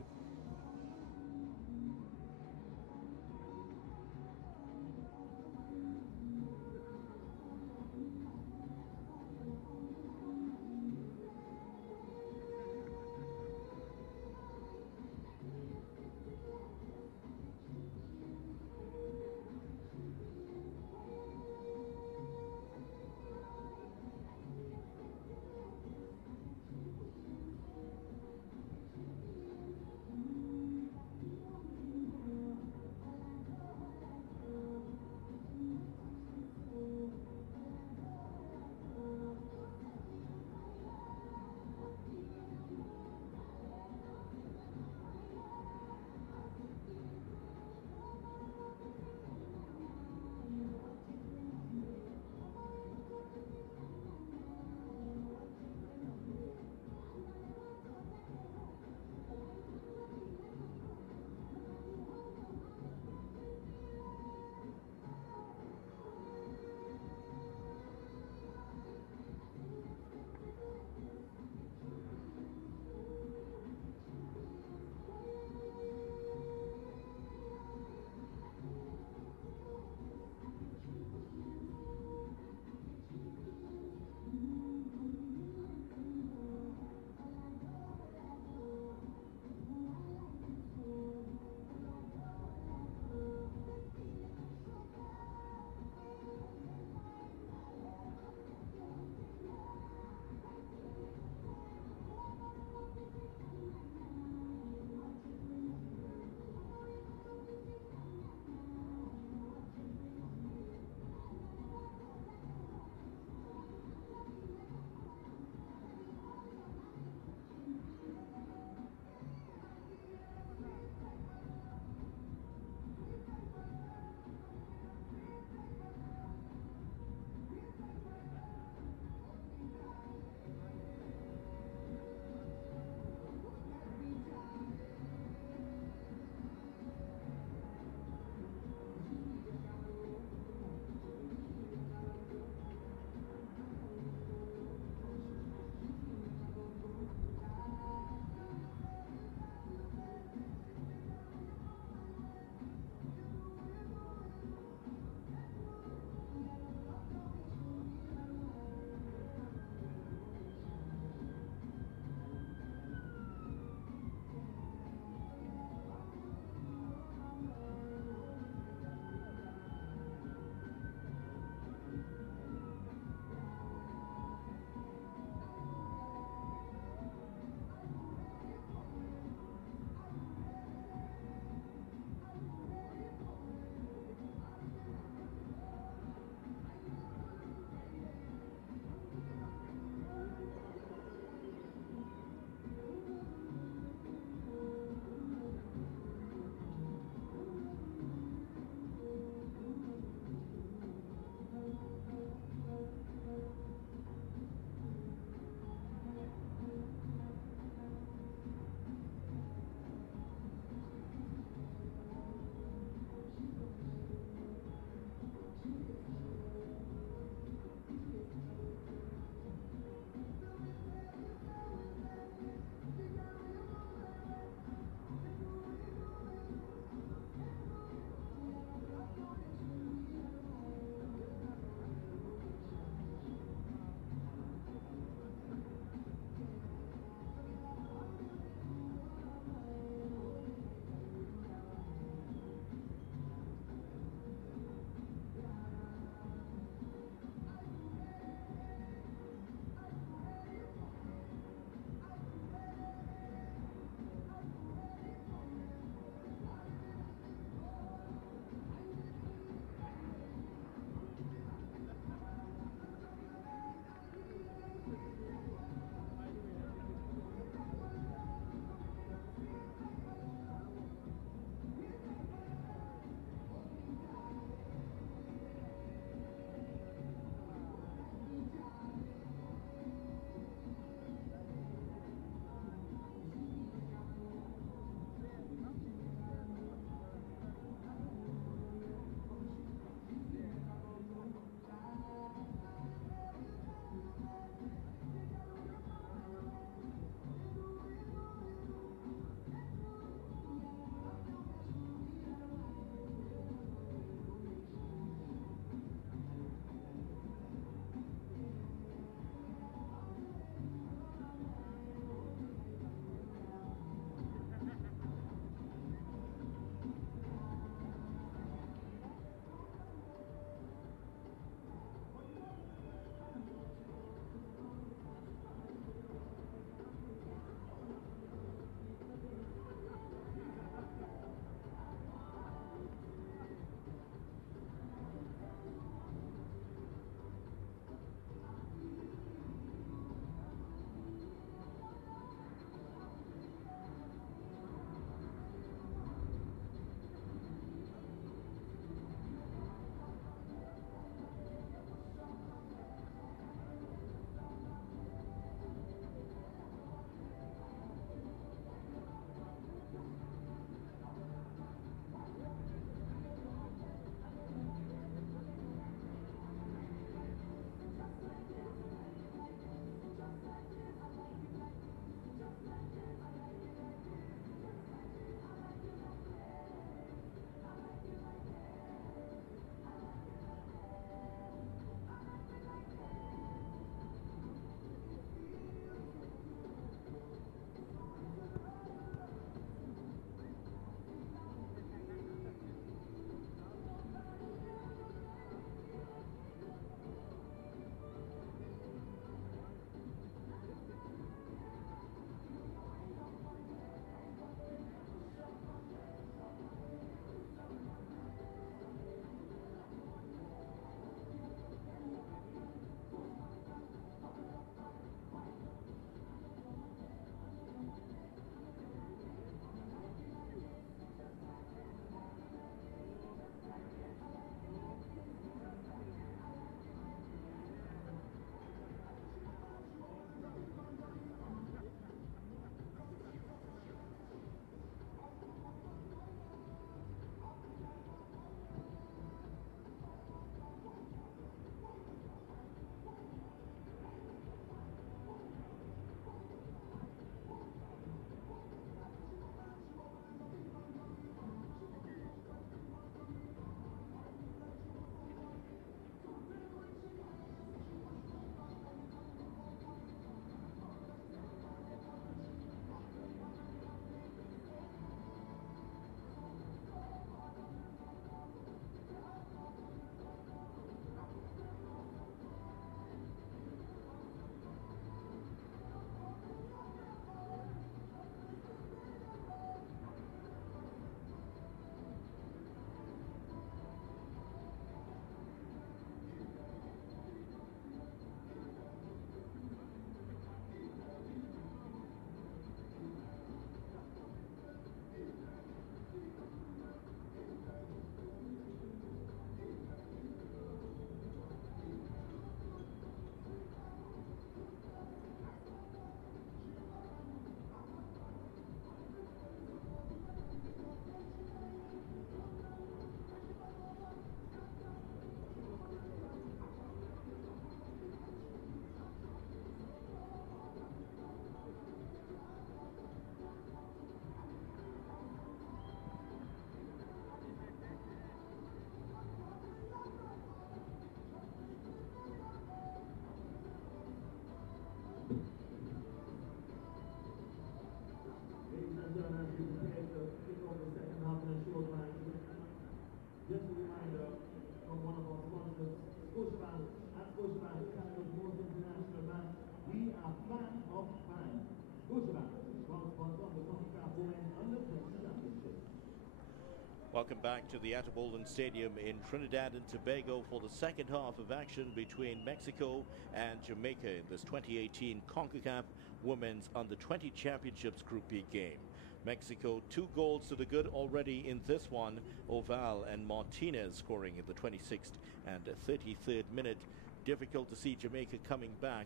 Welcome back to the Atabolden Stadium in Trinidad and Tobago for the second half of action between Mexico and Jamaica in this 2018 Concacaf Women's Under-20 Championships Group B game. Mexico 2 goals to the good already in this one. Oval and Martinez scoring in the 26th and 33rd minute. Difficult to see Jamaica coming back,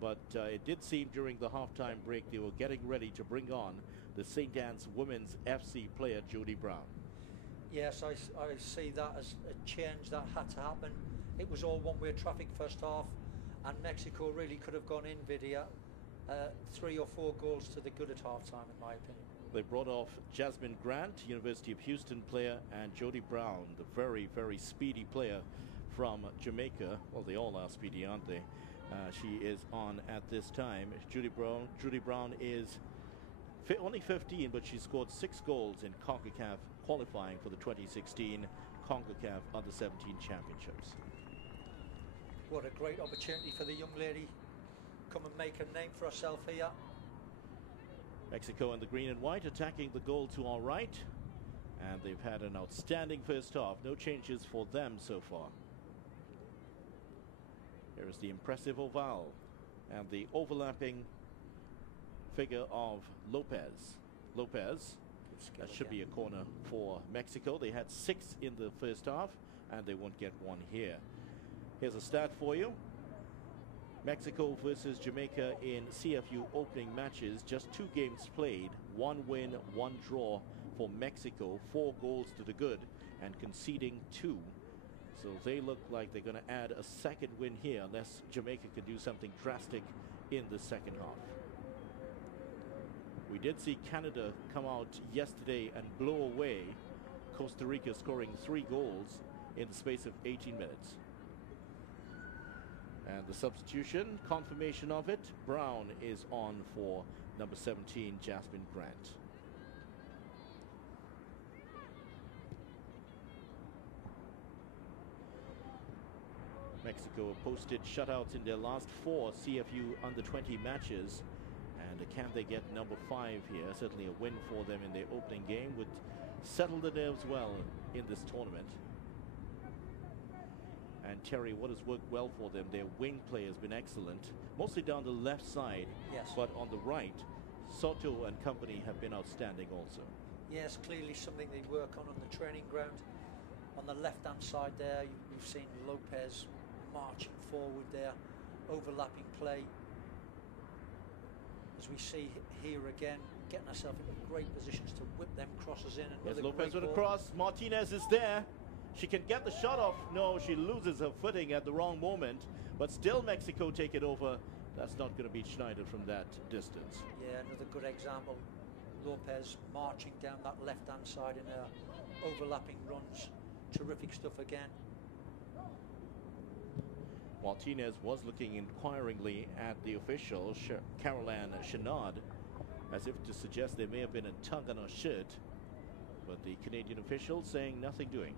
but it did seem during the halftime break they were getting ready to bring on the St. Anne's Women's FC player Jody Brown. Yes, I see that as a change that had to happen. It was all one-way traffic first half, and Mexico really could have gone in, Vidia. 3 or 4 goals to the good at half-time, in my opinion. They brought off Jasmine Grant, University of Houston player, and Jody Brown, the very, very speedy player from Jamaica. Well, they all are speedy, aren't they? She is on at this time. Judy Brown is only 15, but she scored 6 goals in Concacaf qualifying for the 2016 Concacaf Under-17 Championships. What a great opportunity for the young lady. Come and make a name for herself here. Mexico in the green and white attacking the goal to our right, and they've had an outstanding first half. No changes for them so far. Here is the impressive Oval and the overlapping figure of Lopez. That should be a corner for Mexico. They had 6 in the first half, and they won't get 1 here. Here's a stat for you. Mexico versus Jamaica in CFU opening matches, just 2 games played, 1 win, 1 draw for Mexico, 4 goals to the good, and conceding 2. So they look like they're going to add a second win here unless Jamaica can do something drastic in the second half. We did see Canada come out yesterday and blow away Costa Rica, scoring 3 goals in the space of 18 minutes. And the substitution, confirmation of it, Brown is on for number 17, Jasmine Grant. Mexico posted shutouts in their last 4 CFU Under-20 matches. And can they get number 5 here? Certainly a win for them in their opening game would settle the nerves well in this tournament. And Terry, what has worked well for them, their wing play has been excellent, mostly down the left side. Yes. But on the right, Soto and company have been outstanding also. Yes, clearly something they work on the training ground. On the left-hand side there, you've seen Lopez marching forward there, overlapping play. As we see here again, getting herself into great positions to whip them crosses in. Yes, Lopez with a cross. Martinez is there. She can get the shot off. No, she loses her footing at the wrong moment. But still Mexico take it over. That's not going to beat Schneider from that distance. Yeah, another good example. Lopez marching down that left-hand side in her overlapping runs. Terrific stuff again. Martinez was looking inquiringly at the official, Caroline Chenard, as if to suggest there may have been a tug on her shirt. But the Canadian official saying nothing doing.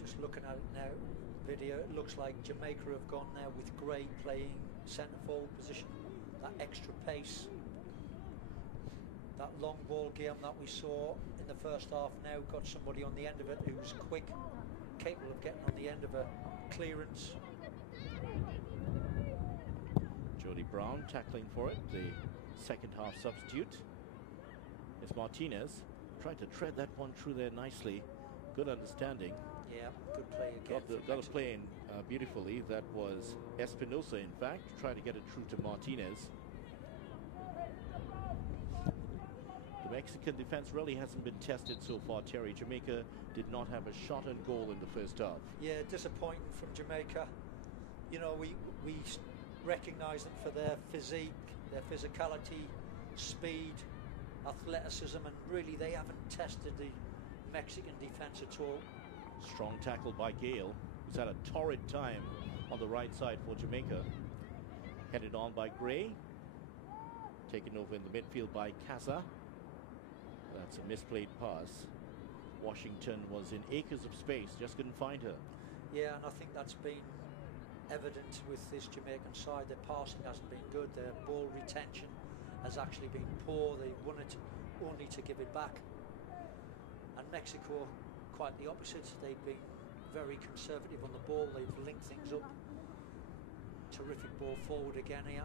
Just looking at it now, Video, it looks like Jamaica have gone now with Gray playing centre forward position. That extra pace, that long ball game that we saw in the first half now got somebody on the end of it who's quick, capable of getting on the end of a clearance. Jody Brown tackling for it, the second half substitute. It's Martinez trying to tread that one through there nicely. Good understanding. Yeah, good play again. Got to play in beautifully. That was Espinosa, in fact, trying to get it through to Martinez. The Mexican defense really hasn't been tested so far, Terry. Jamaica did not have a shot on goal in the first half. Yeah, disappointing from Jamaica. You know, we recognise them for their physique, their physicality, speed, athleticism, and really they haven't tested the Mexican defense at all. Strong tackle by Gale, who's had a torrid time on the right side for Jamaica. Headed on by Gray. Taken over in the midfield by Casa. That's a misplayed pass. Washington was in acres of space, just couldn't find her. Yeah, and I think that's been evident with this Jamaican side. Their passing hasn't been good, their ball retention has actually been poor. They won it only to give it back. And Mexico, quite the opposite. They've been very conservative on the ball. They've linked things up. Terrific ball forward again here.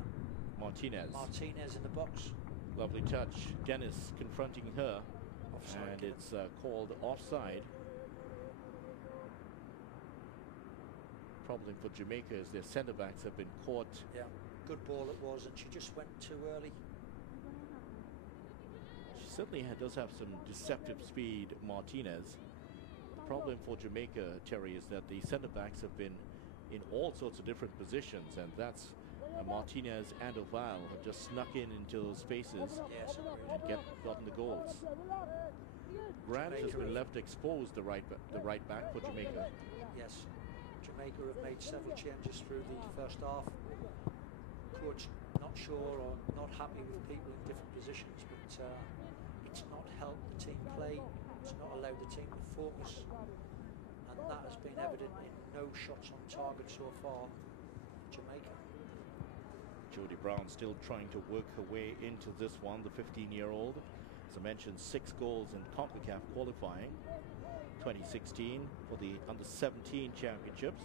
Martinez in the box. Lovely touch. Dennis confronting her. Offside, and it's called offside. Problem for Jamaica is their centre backs have been caught. Yeah, good ball it was, and she just went too early. She certainly does have some deceptive speed, Martinez. The problem for Jamaica, Terry, is that the centre backs have been in all sorts of different positions, and that's Martinez and Oval have just snuck into those spaces Yes, and gotten the goals. Grant has been left exposed, the right back for Jamaica. Yes, Jamaica have made several changes through the first half. Coach not sure or not happy with people in different positions, but it's not helped the team play. It's not allowed the team to focus, and that has been evident in no shots on target so far. Jamaica. Jodie Brown still trying to work her way into this one, the 15-year-old. As I mentioned, 6 goals in Concacaf qualifying 2016 for the Under-17 championships,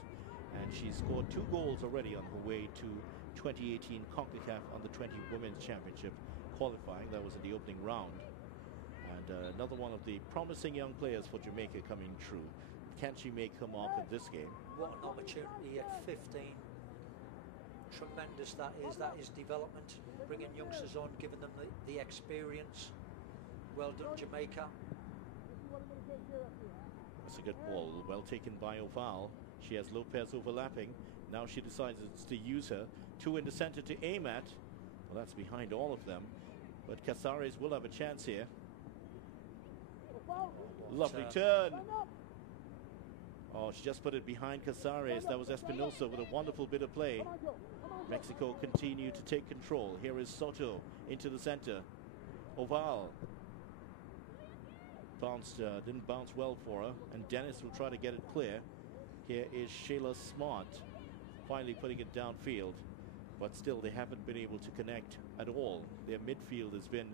and she scored 2 goals already on her way to 2018 Concacaf Under-20 Women's Championship qualifying. That was in the opening round. And another one of the promising young players for Jamaica coming true. Can she make her mark in this game? What an opportunity at 15. Tremendous that is. That is development. Bringing youngsters on, giving them the experience. Well done, Jamaica. That's a good ball. Well taken by Oval. She has Lopez overlapping. Now she decides to use her. 2 in the center to aim at. Well, that's behind all of them. But Casares will have a chance here. Lovely turn. Oh, she just put it behind Casares. That was Espinosa with a wonderful bit of play. Mexico continue to take control. Here is Soto into the center. Oval. Didn't bounce well for her. And Dennis will try to get it clear. Here is Shayla Smart finally putting it downfield. But still, they haven't been able to connect at all. Their midfield has been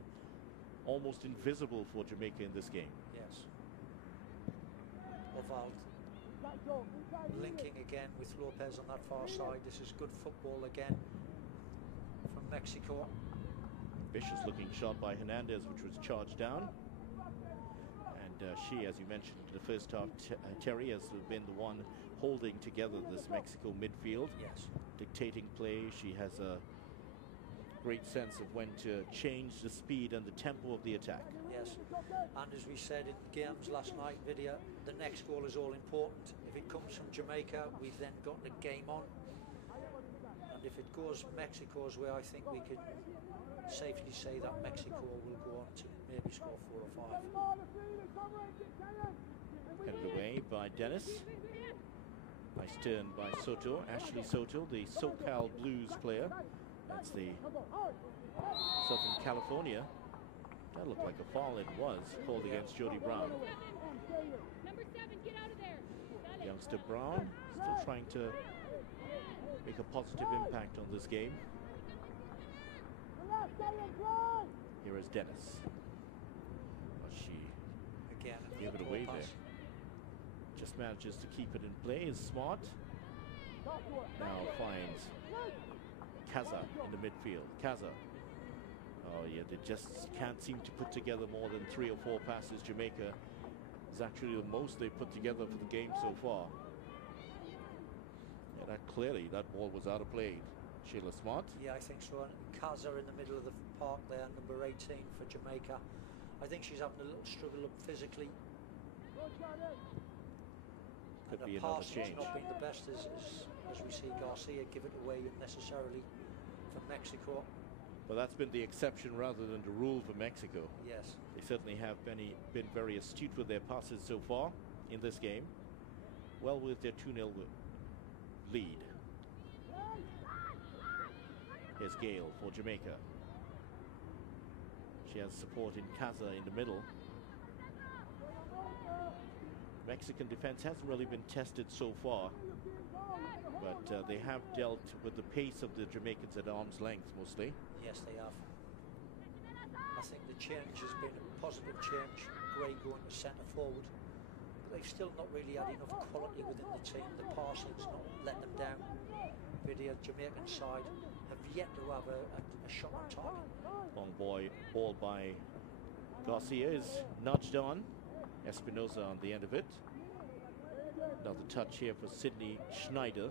almost invisible for Jamaica in this game. Yes. Oval linking again with Lopez on that far side. This is good football again from Mexico. Vicious looking shot by Hernandez, which was charged down. And she, as you mentioned, the first half, Terry has been the one holding together this Mexico midfield. Yes. Dictating play. She has a great sense of when to change the speed and the tempo of the attack. Yes, and as we said in games last night, Vidya, the next goal is all important. If it comes from Jamaica, we've then got the game on. And if it goes Mexico's way, I think we could safely say that Mexico will go on to maybe score 4 or 5. Headed away by Dennis. Nice turn by Soto. Ashley Soto, the SoCal Blues player. That's the Southern California. That looked like a foul. It was called against Jodie Brown. Number 7, get out of there. Youngster Brown still trying to make a positive impact on this game. Here is Dennis. But she Again, gave it away there. Just manages to keep it in play. Is Smart. Now finds Kaza in the midfield. Kaza. Oh yeah, they just can't seem to put together more than 3 or 4 passes. Jamaica is actually the most they've put together for the game so far. Yeah, that ball was out of play. Sheila Smart. Yeah, I think so. And Kaza in the middle of the park there, number 18 for Jamaica. I think she's having a little struggle up physically. Could and be the another passing's change. not been the best as we see Garcia give it away unnecessarily for Mexico. Well, that's been the exception rather than the rule for Mexico. Yes. They certainly have been very astute with their passes so far in this game. Well, with their 2-0 lead. Here's Gale for Jamaica. She has support in Kaza in the middle. Mexican defense hasn't really been tested so far, but they have dealt with the pace of the Jamaicans at arm's length mostly. Yes, they have. I think the change has been a positive change. Gray going to centre forward. But they've still not really had enough quality within the team. The passing's not let them down. The Jamaican side have yet to have a shot on target. Long ball by Garcia is nudged on. Espinosa on the end of it. Another touch here for Sydney Schneider.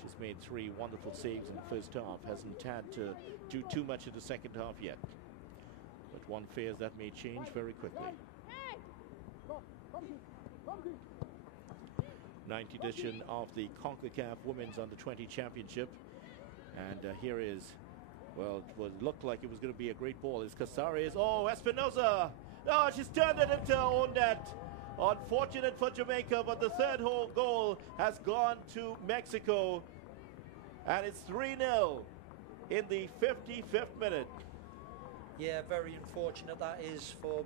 She's made 3 wonderful saves in the first half. Hasn't had to do too much in the second half yet. But one fears that may change very quickly. 9th edition of the Concacaf Women's Under-20 Championship. And here is, well, it looked like it was going to be a great ball. It's Casares. Oh, Espinosa! Oh, she's turned it into her own net. Unfortunate for Jamaica, but the third whole goal has gone to Mexico. And it's 3-0 in the 55th minute. Yeah, very unfortunate that is for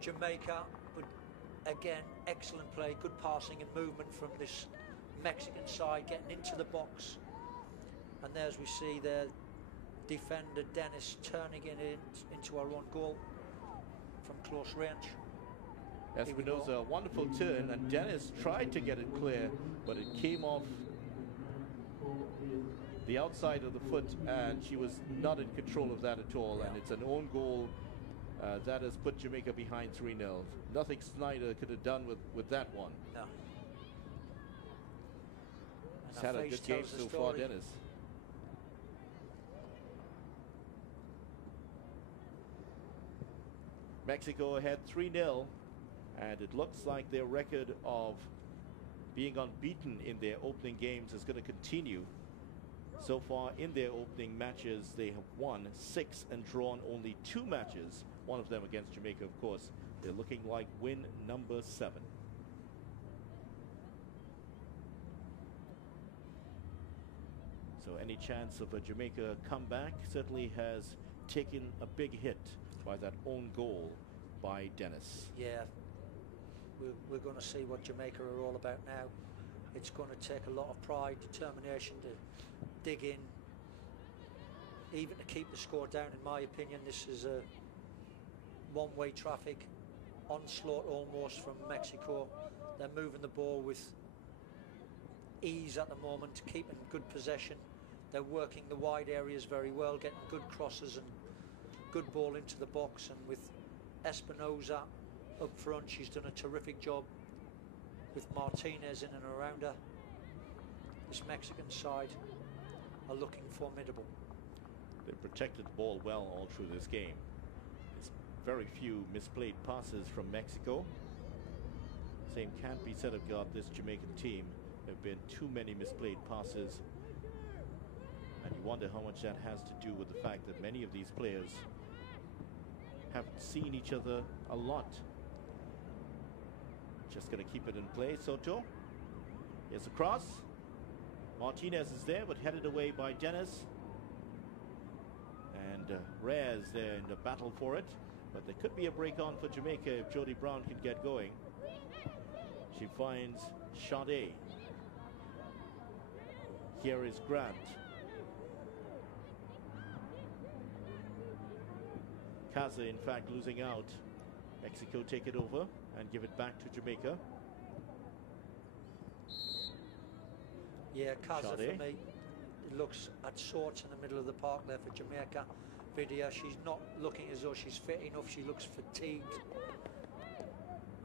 Jamaica. But again, excellent play, good passing and movement from this Mexican side, getting into the box. And there, as we see there, defender Dennis turning it into our own goal from close range. Espinosa, a wonderful turn, and Dennis tried to get it clear, but it came off the outside of the foot, and she was not in control of that at all. And it's an own goal that has put Jamaica behind 3-0. Nothing Snyder could have done with that one. No. He's had a good game so far, Dennis. Mexico ahead 3-0, and it looks like their record of being unbeaten in their opening games is going to continue. So far in their opening matches, they have won 6 and drawn only 2 matches, one of them against Jamaica, of course. They're looking like win number 7. So any chance of a Jamaica comeback certainly has taken a big hit by that own goal by Dennis. Yeah, we're going to see what Jamaica are all about now. It's going to take a lot of pride, determination to dig in, even to keep the score down. In my opinion, this is a one-way traffic onslaught almost from Mexico. They're moving the ball with ease at the moment, keeping good possession. They're working the wide areas very well, getting good crosses and good ball into the box. And with Espinosa up front, she's done a terrific job with Martinez in and around her. This Mexican side are looking formidable. They've protected the ball well all through this game. There's very few misplayed passes from Mexico. Same can't be said of this Jamaican team. There have been too many misplayed passes, and you wonder how much that has to do with the fact that many of these players haven't seen each other a lot. Just going to keep it in play. Soto. Here's a cross. Martinez is there, but headed away by Dennis. And Reyes there in the battle for it. But there could be a break on for Jamaica if Jody Brown can get going. She finds Sade. Here is Grant. Kaza, in fact, losing out. Mexico take it over and give it back to Jamaica. Yeah, Kaza Sade. for me, it looks at sorts in the middle of the park there for Jamaica. Vidya, she's not looking as though she's fit enough. She looks fatigued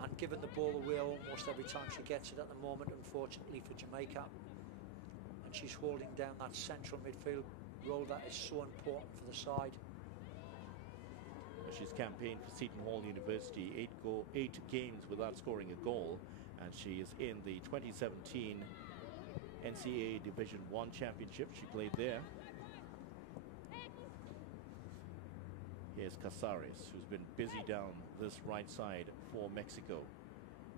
and giving the ball away almost every time she gets it at the moment, unfortunately for Jamaica. And she's holding down that central midfield role that is so important for the side. She's campaigned for Seton Hall University, 8 games without scoring a goal, and she is in the 2017 NCAA Division I Championship. She played there. Here's Casares, who's been busy down this right side for Mexico.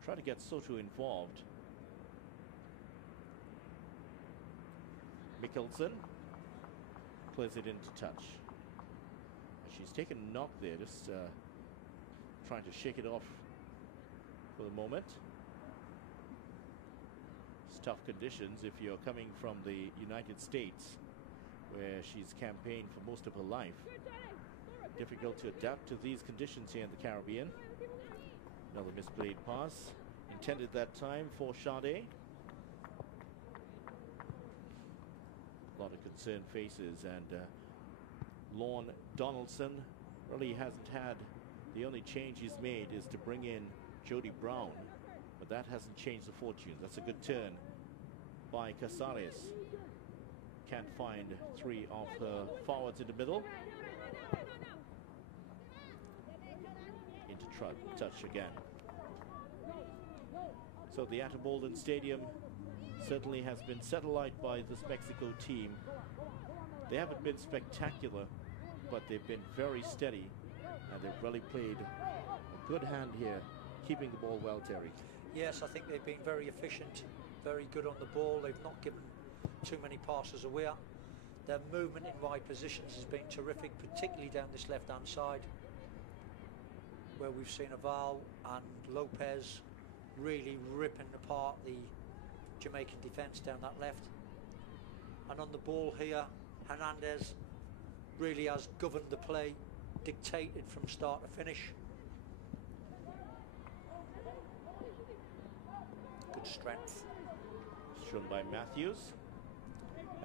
Try to get Soto involved. Mickelson plays it into touch. She's taken a knock there, just trying to shake it off for the moment. It's tough conditions if you're coming from the United States, where she's campaigned for most of her life. Difficult to adapt to these conditions here in the Caribbean. Another misplayed pass, intended that time for Sade. A lot of concerned faces, and Lorne Donaldson really hasn't had, the only change he's made is to bring in Jody Brown, but that hasn't changed the fortunes. That's a good turn by Casares. Can't find three of her forwards in the middle. Into touch again. So the Atabolden Stadium certainly has been satellite by this Mexico team. They haven't been spectacular, but they've been very steady, and they've really played a good hand here, keeping the ball well, Terry. Yes, I think they've been very efficient, very good on the ball. They've not given too many passes away. Their movement in wide positions has been terrific, particularly down this left-hand side, where we've seen Aval and Lopez really ripping apart the Jamaican defence down that left. And on the ball here, Hernandez really has governed the play, dictated from start to finish. Good strength. Shown by Matthews.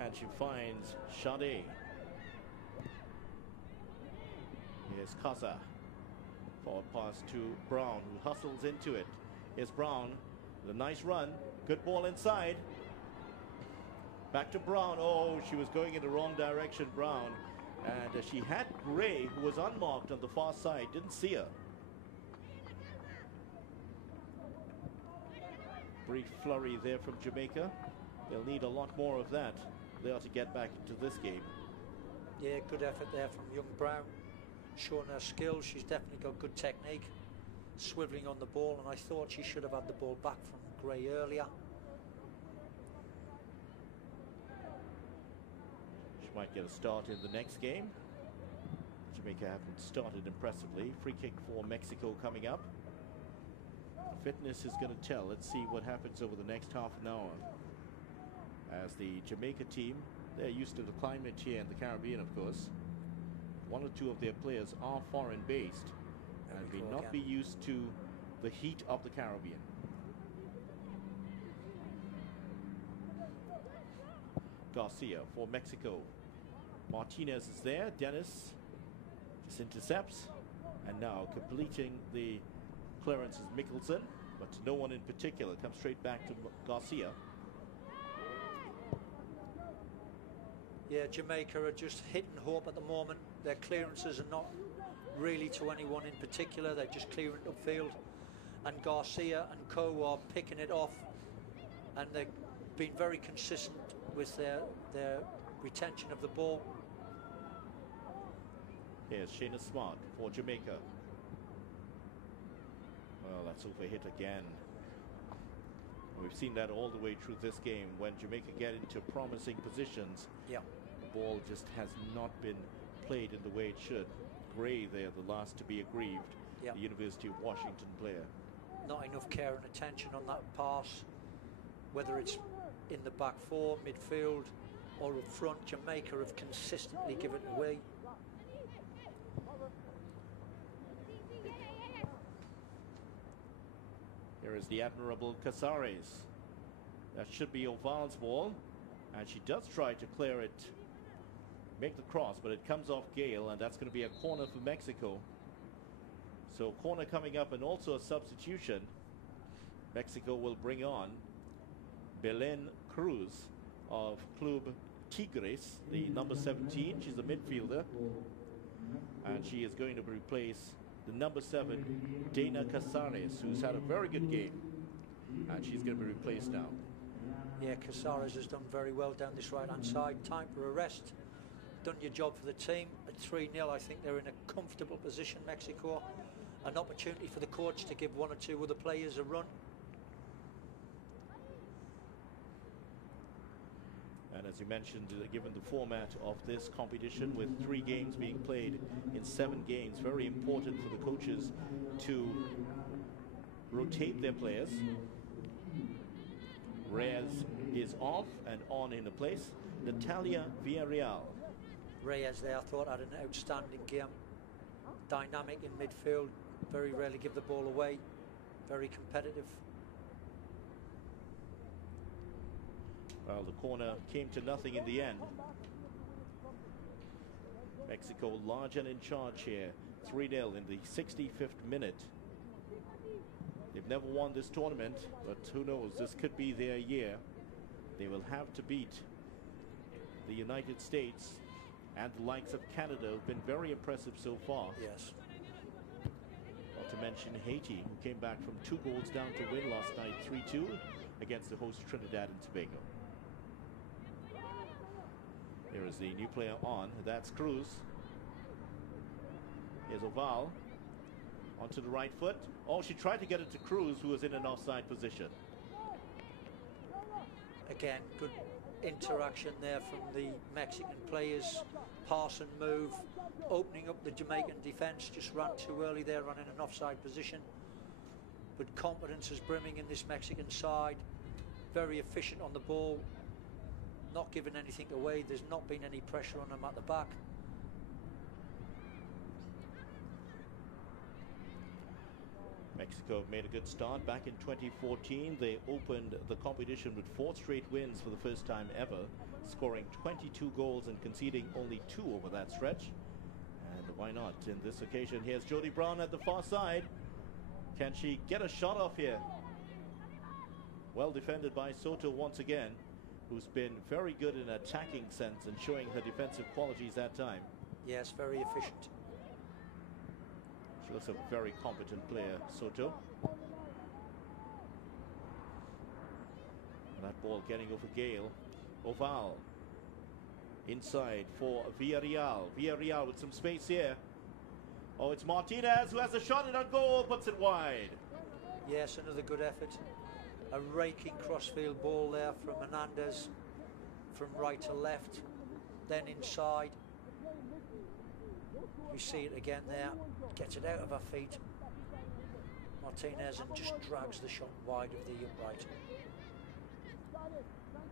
And she finds Sade. Here's Casa. Forward pass to Brown, who hustles into it. Here's Brown with a nice run. Good ball inside. Back to Brown. Oh, she was going in the wrong direction, Brown. And she had Gray, who was unmarked on the far side. Didn't see her. Brief flurry there from Jamaica. They'll need a lot more of that. They ought to get back into this game. Yeah, good effort there from young Brown. Showing her skills. She's definitely got good technique. Swiveling on the ball, and I thought she should have had the ball back from Gray earlier. She might get a start in the next game. Jamaica haven't started impressively. Free kick for Mexico coming up. Fitness is going to tell. Let's see what happens over the next half an hour. As the Jamaica team, they're used to the climate here in the Caribbean, of course. One or two of their players are foreign based and may not be used to the heat of the Caribbean. Garcia for Mexico. Martinez is there. Dennis just intercepts, and now completing the clearance is Mickelson, but no one in particular. Comes straight back to Garcia. Yeah, Jamaica are just hitting hope at the moment. Their clearances are not really to anyone in particular. They're just clearing upfield, and Garcia and co are picking it off, and they've been very consistent with their retention of the ball. Here's Shayna Smart for Jamaica. Well, that's overhit again. We've seen that all the way through this game. When Jamaica get into promising positions, yeah, the ball just has not been played in the way it should. Gray there, the last to be aggrieved, yeah, the University of Washington player. Not enough care and attention on that pass, whether it's in the back four, midfield, or up front. Jamaica have consistently given it away. Here is the admirable Casares. That should be Oval's ball, and she does try to clear it, make the cross, but it comes off Gale, and that's going to be a corner for Mexico. So corner coming up, and also a substitution. Mexico will bring on Belen Cruz of Club Tigres, the number 17. She's a midfielder, and she is going to replace the number 7, Dana Casares, who's had a very good game, and she's going to be replaced now. Yeah, Casares has done very well down this right-hand side. Time for a rest. Done your job for the team. At 3-0, I think they're in a comfortable position, Mexico. An opportunity for the coach to give one or two other players a run. And as you mentioned, given the format of this competition, with 3 games being played in 7 games, very important for the coaches to rotate their players. Reyes is off and on in a place. Natalia Villarreal Reyes there, I thought, had an outstanding game. Dynamic in midfield, very rarely give the ball away, very competitive. Well, the corner came to nothing in the end. Mexico large and in charge here. 3-0 in the 65th minute. They've never won this tournament, but who knows, this could be their year. They will have to beat the United States and the likes of Canada, who've been very impressive so far. Yes. Not to mention Haiti, who came back from 2 goals down to win last night 3-2 against the host Trinidad and Tobago. Here is the new player on. That's Cruz. Here's Oval. Onto the right foot. Oh, she tried to get it to Cruz, who was in an offside position. Again, good interaction there from the Mexican players. Pass and move, opening up the Jamaican defence. Just ran too early there, running an offside position. But confidence is brimming in this Mexican side. Very efficient on the ball. Not giving anything away. There's not been any pressure on them at the back. Mexico made a good start back in 2014. They opened the competition with 4 straight wins for the first time ever, scoring 22 goals and conceding only 2 over that stretch. And why not in this occasion? Here's Jody Brown at the far side. Can she get a shot off here? Well defended by Soto once again, who's been very good in attacking sense and showing her defensive qualities that time. Yes, very efficient. She looks a very competent player, Soto. And that ball getting over Gale. Oval. Inside for Villarreal. Villarreal with some space here. Oh, it's Martinez who has a shot and on goal, puts it wide. Yes, another good effort. A raking crossfield ball there from Hernandez, from right to left, then inside. You see it again there, gets it out of her feet. Martinez and just drags the shot wide of the upright.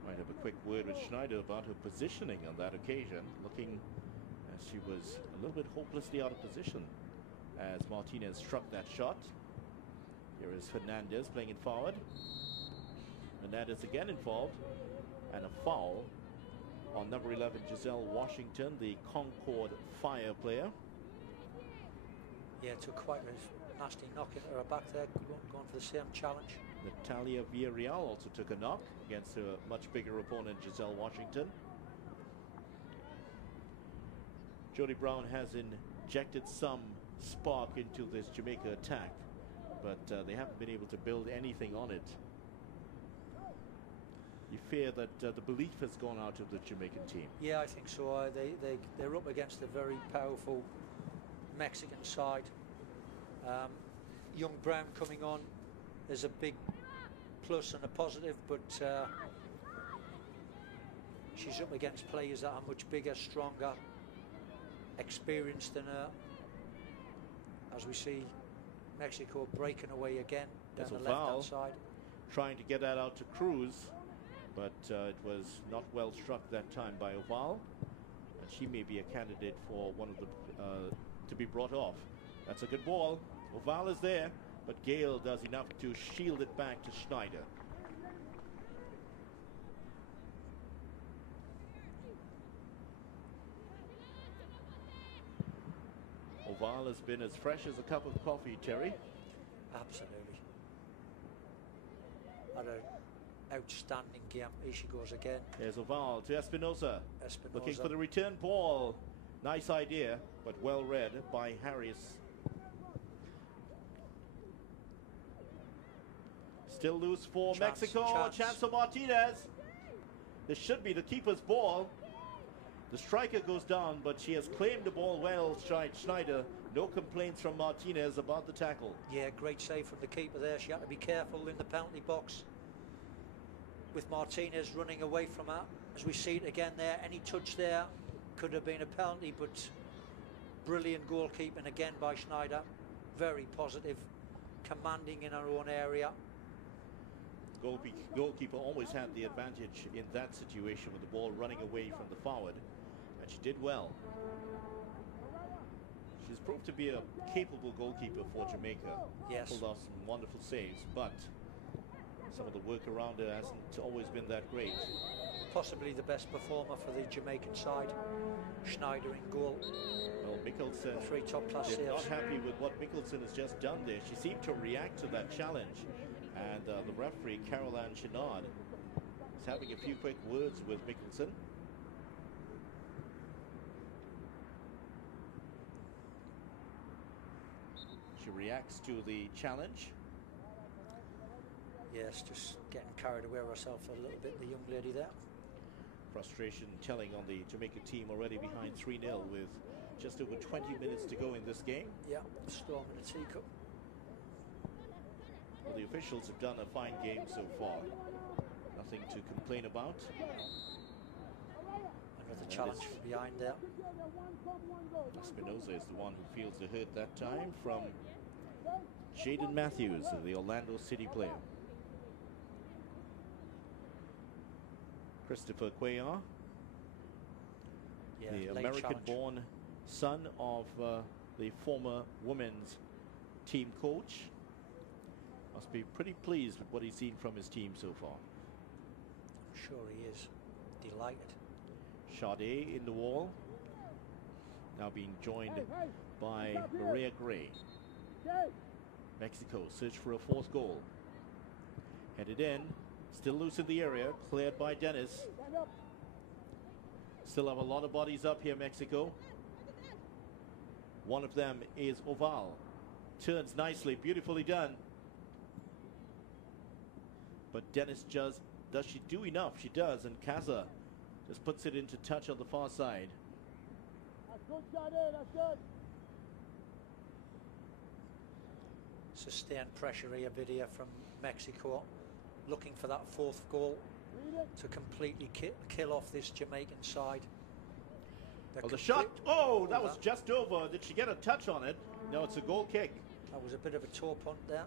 Might have a quick word with Schneider about her positioning on that occasion, looking as she was a little bit hopelessly out of position as Martinez struck that shot. Here is Hernandez playing it forward. Hernandez again involved, and a foul on number 11 Giselle Washington, the Concord Fire player. Yeah, took quite a nasty knock into her back there, going for the same challenge. Natalia Villarreal also took a knock against her much bigger opponent Giselle Washington. Jody Brown has injected some spark into this Jamaica attack, but they haven't been able to build anything on it. You fear that the belief has gone out of the Jamaican team? Yeah, I think so. They're up against a very powerful Mexican side. Young Brown coming on is a big plus and a positive, but she's up against players that are much bigger, stronger, experienced than her. As we see Mexico breaking away again down the left-hand side. Trying to get that out to Cruz, but it was not well struck that time by Oval, and she may be a candidate for one of the to be brought off. That's a good ball. Oval is there, but Gale does enough to shield it back to Schneider. Oval has been as fresh as a cup of coffee, Terry. Absolutely. Had an outstanding game. Here she goes again. There's Oval to Espinosa. Looking for the return ball. Nice idea, but well read by Harris. Still loose for Mexico. Chance for Martinez. This should be the keeper's ball. The striker goes down, but she has claimed the ball well, Schneider. No complaints from Martinez about the tackle. Yeah, great save from the keeper there. She had to be careful in the penalty box with Martinez running away from her. As we see it again there, any touch there could have been a penalty, but brilliant goalkeeping again by Schneider. Very positive, commanding in her own area. Goalkeeper always had the advantage in that situation with the ball running away from the forward. and she did well. She's proved to be a capable goalkeeper for Jamaica. Yes. Pulled off some wonderful saves, but some of the work around her hasn't always been that great. Possibly the best performer for the Jamaican side. Schneider in goal. Well, Mickelson, 3 top-class they're not saves. happy with what Mickelson has just done there. She seemed to react to that challenge. And the referee, Caroline Chenard, is having a few quick words with Mickelson. She reacts to the challenge. Yes, just getting carried away herself a little bit, the young lady there. Frustration telling on the Jamaica team, already behind 3-0 with just over 20 minutes to go in this game. Yeah, storm in a teacup. Well, the officials have done a fine game so far. Nothing to complain about. Another challenge from behind there. Espinosa is the one who feels the hurt that time from Jaden Matthews, the Orlando City player. Christopher Cuellar, Yeah, the late American-born son of the former women's team coach. Must be pretty pleased with what he's seen from his team so far. I'm sure he is. Delighted. Sade in the wall. Now being joined by Maria Gray. Mexico search for a 4th goal. Headed in. Still loose in the area. Cleared by Dennis. Still have a lot of bodies up here, Mexico. One of them is Oval. Turns nicely. Beautifully done. But Dennis does she do enough? She does. And Kaza just puts it into touch on the far side. Sustained pressure here, Vidia, from Mexico, looking for that 4th goal to completely kill off this Jamaican side. Well, the shot, oh, that was just over. Did she get a touch on it? No, it's a goal kick. That was a bit of a toe punt there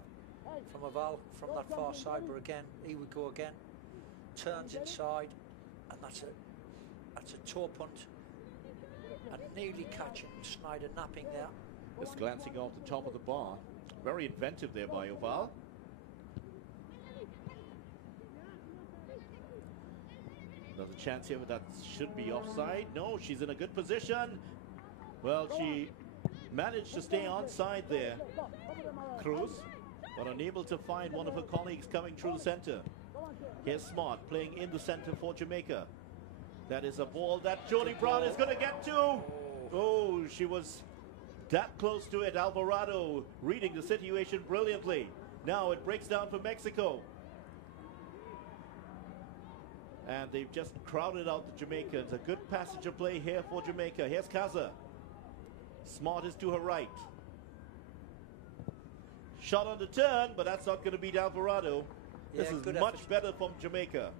from Oval from that far side, but again, he would go again. Turns inside, and that's a toe punt. And nearly catching Schneider napping there. Just glancing off the top of the bar. Very inventive there by Oval. Another chance here, but that should be offside. No, she's in a good position. Well, she managed to stay onside there, Cruz, but unable to find one of her colleagues coming through the center. Here's Smart playing in the center for Jamaica. That is a ball that Jody Brown is going to get to. Oh, she was that close to it. Alvarado reading the situation brilliantly. Now it breaks down for Mexico. And they've just crowded out the Jamaicans. A good passage of play here for Jamaica. Here's Kaza. Smart is to her right. Shot on the turn, but that's not going to beat Alvarado. Yeah, this is good much effort. better from Jamaica.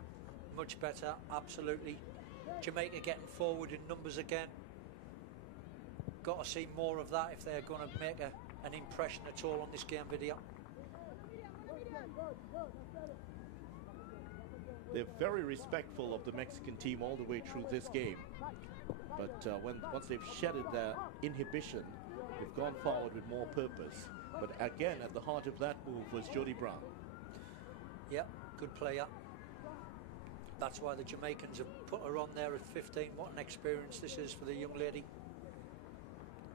Much better, absolutely. Jamaica getting forward in numbers again. Got to see more of that if they're going to make an impression at all on this game, Video. They're very respectful of the Mexican team all the way through this game. But once they've shedded their inhibition, they've gone forward with more purpose. But again, at the heart of that move was Jody Brown. Yeah, good player. That's why the Jamaicans have put her on there at 15. What an experience this is for the young lady.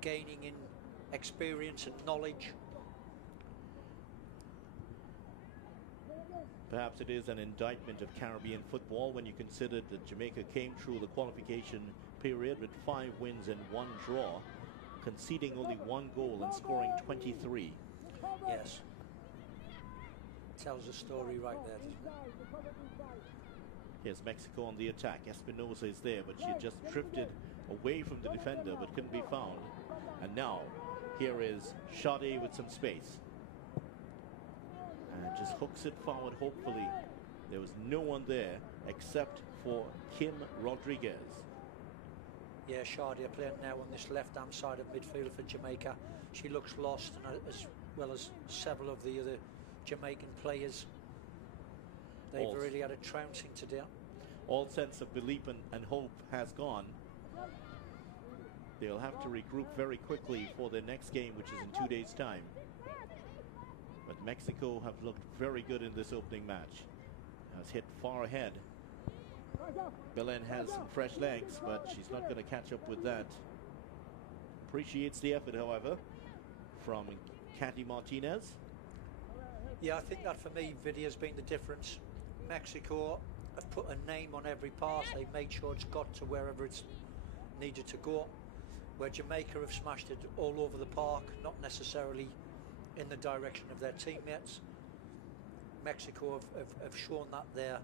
Gaining in experience and knowledge. Perhaps it is an indictment of Caribbean football when you consider that Jamaica came through the qualification period with 5 wins and 1 draw, conceding only 1 goal and scoring 23. Yes. Tells a story right there, doesn't it? Here's Mexico on the attack. Espinosa is there, but she had just drifted away from the defender but couldn't be found. And now, here is Sade with some space. And just hooks it forward, hopefully. There was no one there except for Kim Rodriguez. Yeah, Sade playing now on this left-hand side of midfield for Jamaica. She looks lost, and as well as several of the other Jamaican players. They've really had a trouncing today. All sense of belief and hope has gone. They'll have to regroup very quickly for their next game, which is in 2 days' time. But Mexico have looked very good in this opening match. Has hit far ahead. Belen has some fresh legs, but she's not going to catch up with that. Appreciates the effort, however, from Katy Martinez. Yeah, I think that for me, Vidya, has been the difference. Mexico have put a name on every pass. They've made sure it's got to wherever it's needed to go. Where Jamaica have smashed it all over the park, not necessarily in the direction of their teammates. Mexico have shown that their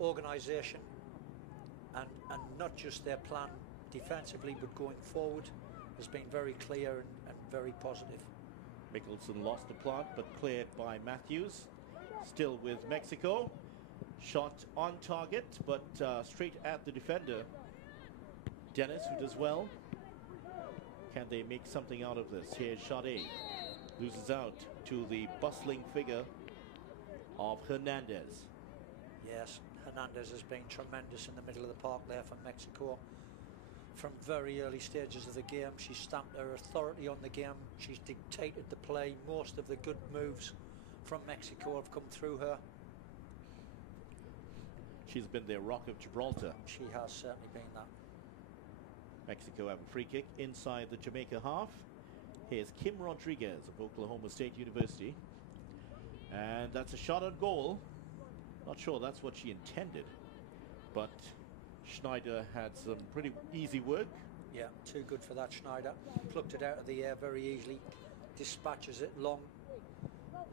organisation and not just their plan defensively, but going forward has been very clear and very positive. Mickelson lost the plant, but cleared by Matthews. Still with Mexico. Shot on target, but straight at the defender. Dennis, who does well. Can they make something out of this? Here's Sade. Loses out to the bustling figure of Hernandez. Yes, Hernandez has been tremendous in the middle of the park there for Mexico. From very early stages of the game, she stamped her authority on the game. She's dictated the play. Most of the good moves from Mexico have come through her. She's been their Rock of Gibraltar. She has certainly been that. Mexico have a free kick inside the Jamaica half. Here's Kim Rodriguez of Oklahoma State University. And that's a shot on goal. Not sure that's what she intended, but Schneider had some pretty easy work. Yeah, too good for that, Schneider. Plucked it out of the air very easily. Dispatches it long.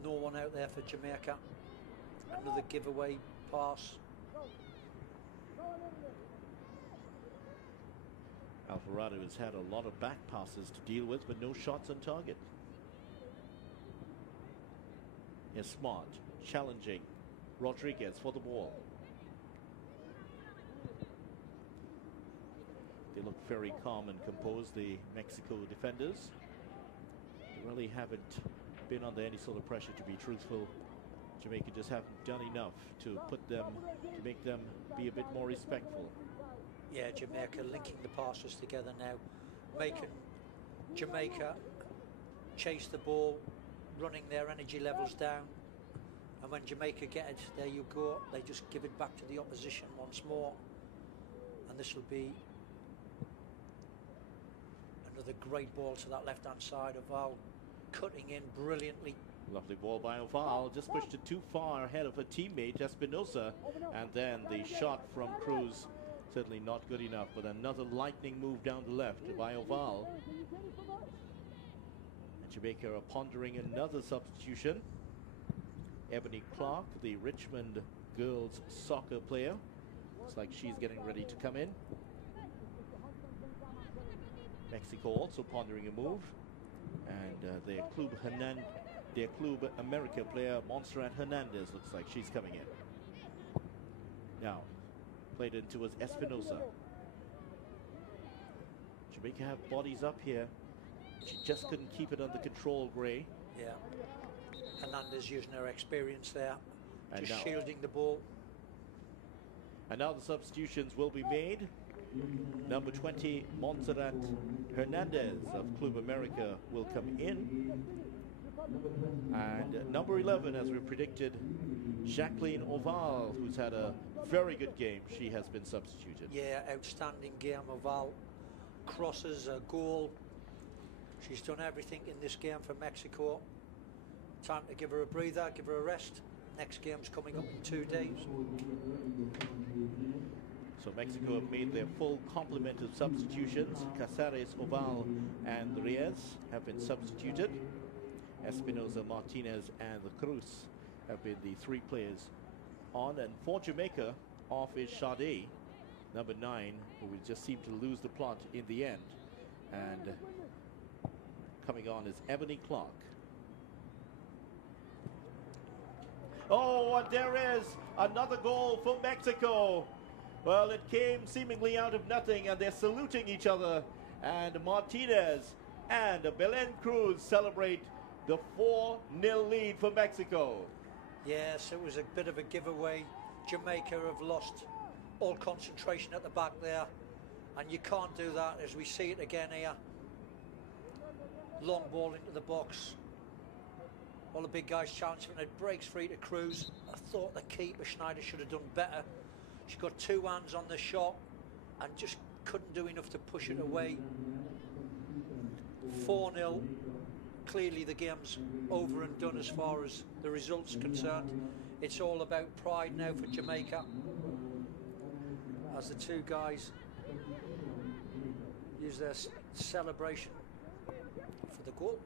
No one out there for Jamaica. Another giveaway pass. Alvarado has had a lot of back passes to deal with, but no shots on target. Is Smart challenging Rodriguez for the ball. They look very calm and composed, the Mexico defenders. They really haven't been under any sort of pressure, to be truthful. Jamaica just haven't done enough to make them be a bit more respectful. Yeah, Jamaica linking the passes together now, making Jamaica chase the ball, running their energy levels down. And when Jamaica get it, there you go, they just give it back to the opposition once more. And this will be another great ball to that left-hand side. Oval cutting in brilliantly. Lovely ball by Oval, just pushed it too far ahead of her teammate Espinosa. And then the shot from Cruz, certainly not good enough, but another lightning move down the left by Oval. And Jamaica are pondering another substitution. Ebony Clark, the Richmond girls soccer player. Looks like she's getting ready to come in. Mexico also pondering a move. And their Club America player, Montserrat Hernandez, looks like she's coming in. Now, played into as Espinosa. Jamaica have bodies up here. She just couldn't keep it under control, Gray. Yeah. Hernandez using her experience there, and just now, shielding the ball. And now the substitutions will be made. Number 20, Montserrat Hernandez of Club America will come in. And number 11, as we predicted, Jacqueline Oval, who's had a very good game. She has been substituted. Yeah, outstanding game. Oval crosses, a goal. She's done everything in this game for Mexico. Time to give her a breather, give her a rest. Next game's coming up in 2 days. So Mexico have made their full complement of substitutions. Casares, Oval, and Reyes have been substituted. Espinosa, Martinez, and Cruz have been the three players on. And for Jamaica, off is Sade, number 9, who will just seem to lose the plot in the end. And coming on is Ebony Clark. Oh, and there is another goal for Mexico. Well, it came seemingly out of nothing, and they're saluting each other. And Martinez and Belen Cruz celebrate the 4-0 lead for Mexico. Yes, it was a bit of a giveaway. Jamaica have lost all concentration at the back there. And you can't do that, as we see it again here. Long ball into the box. All the big guys challenging, and it breaks free to Cruz. I thought the keeper, Schneider, should have done better. She got two hands on the shot and just couldn't do enough to push it away. 4-0. Clearly the game's over and done as far as the results concerned. It's all about pride now for Jamaica, as the two guys use their celebration for the goal.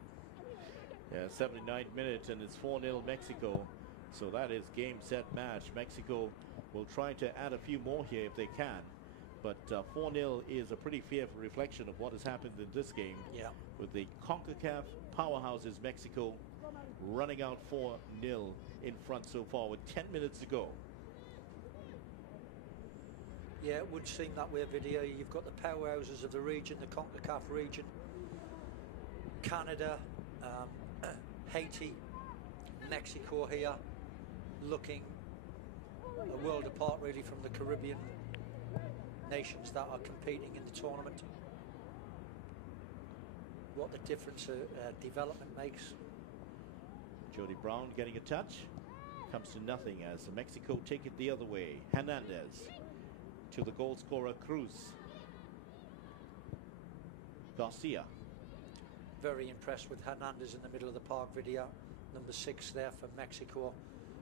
Yeah, 79th minute, and it's 4-0 Mexico. So that is game, set, match. Mexico will try to add a few more here if they can. But 4-0 is a pretty fair reflection of what has happened in this game. Yeah. With the Concacaf powerhouses, Mexico running out 4-0 in front so far with 10 minutes to go. Yeah, it would seem that way, Video. You've got the powerhouses of the region, the Concacaf region, Canada, Haiti, Mexico here, looking a world apart really from the Caribbean nations that are competing in the tournament. What the difference development makes. Jody Brown getting a touch. Comes to nothing as Mexico take it the other way. Hernandez to the goal scorer Cruz. Garcia. Very impressed with Hernandez in the middle of the park, Video. Number 6 there for Mexico.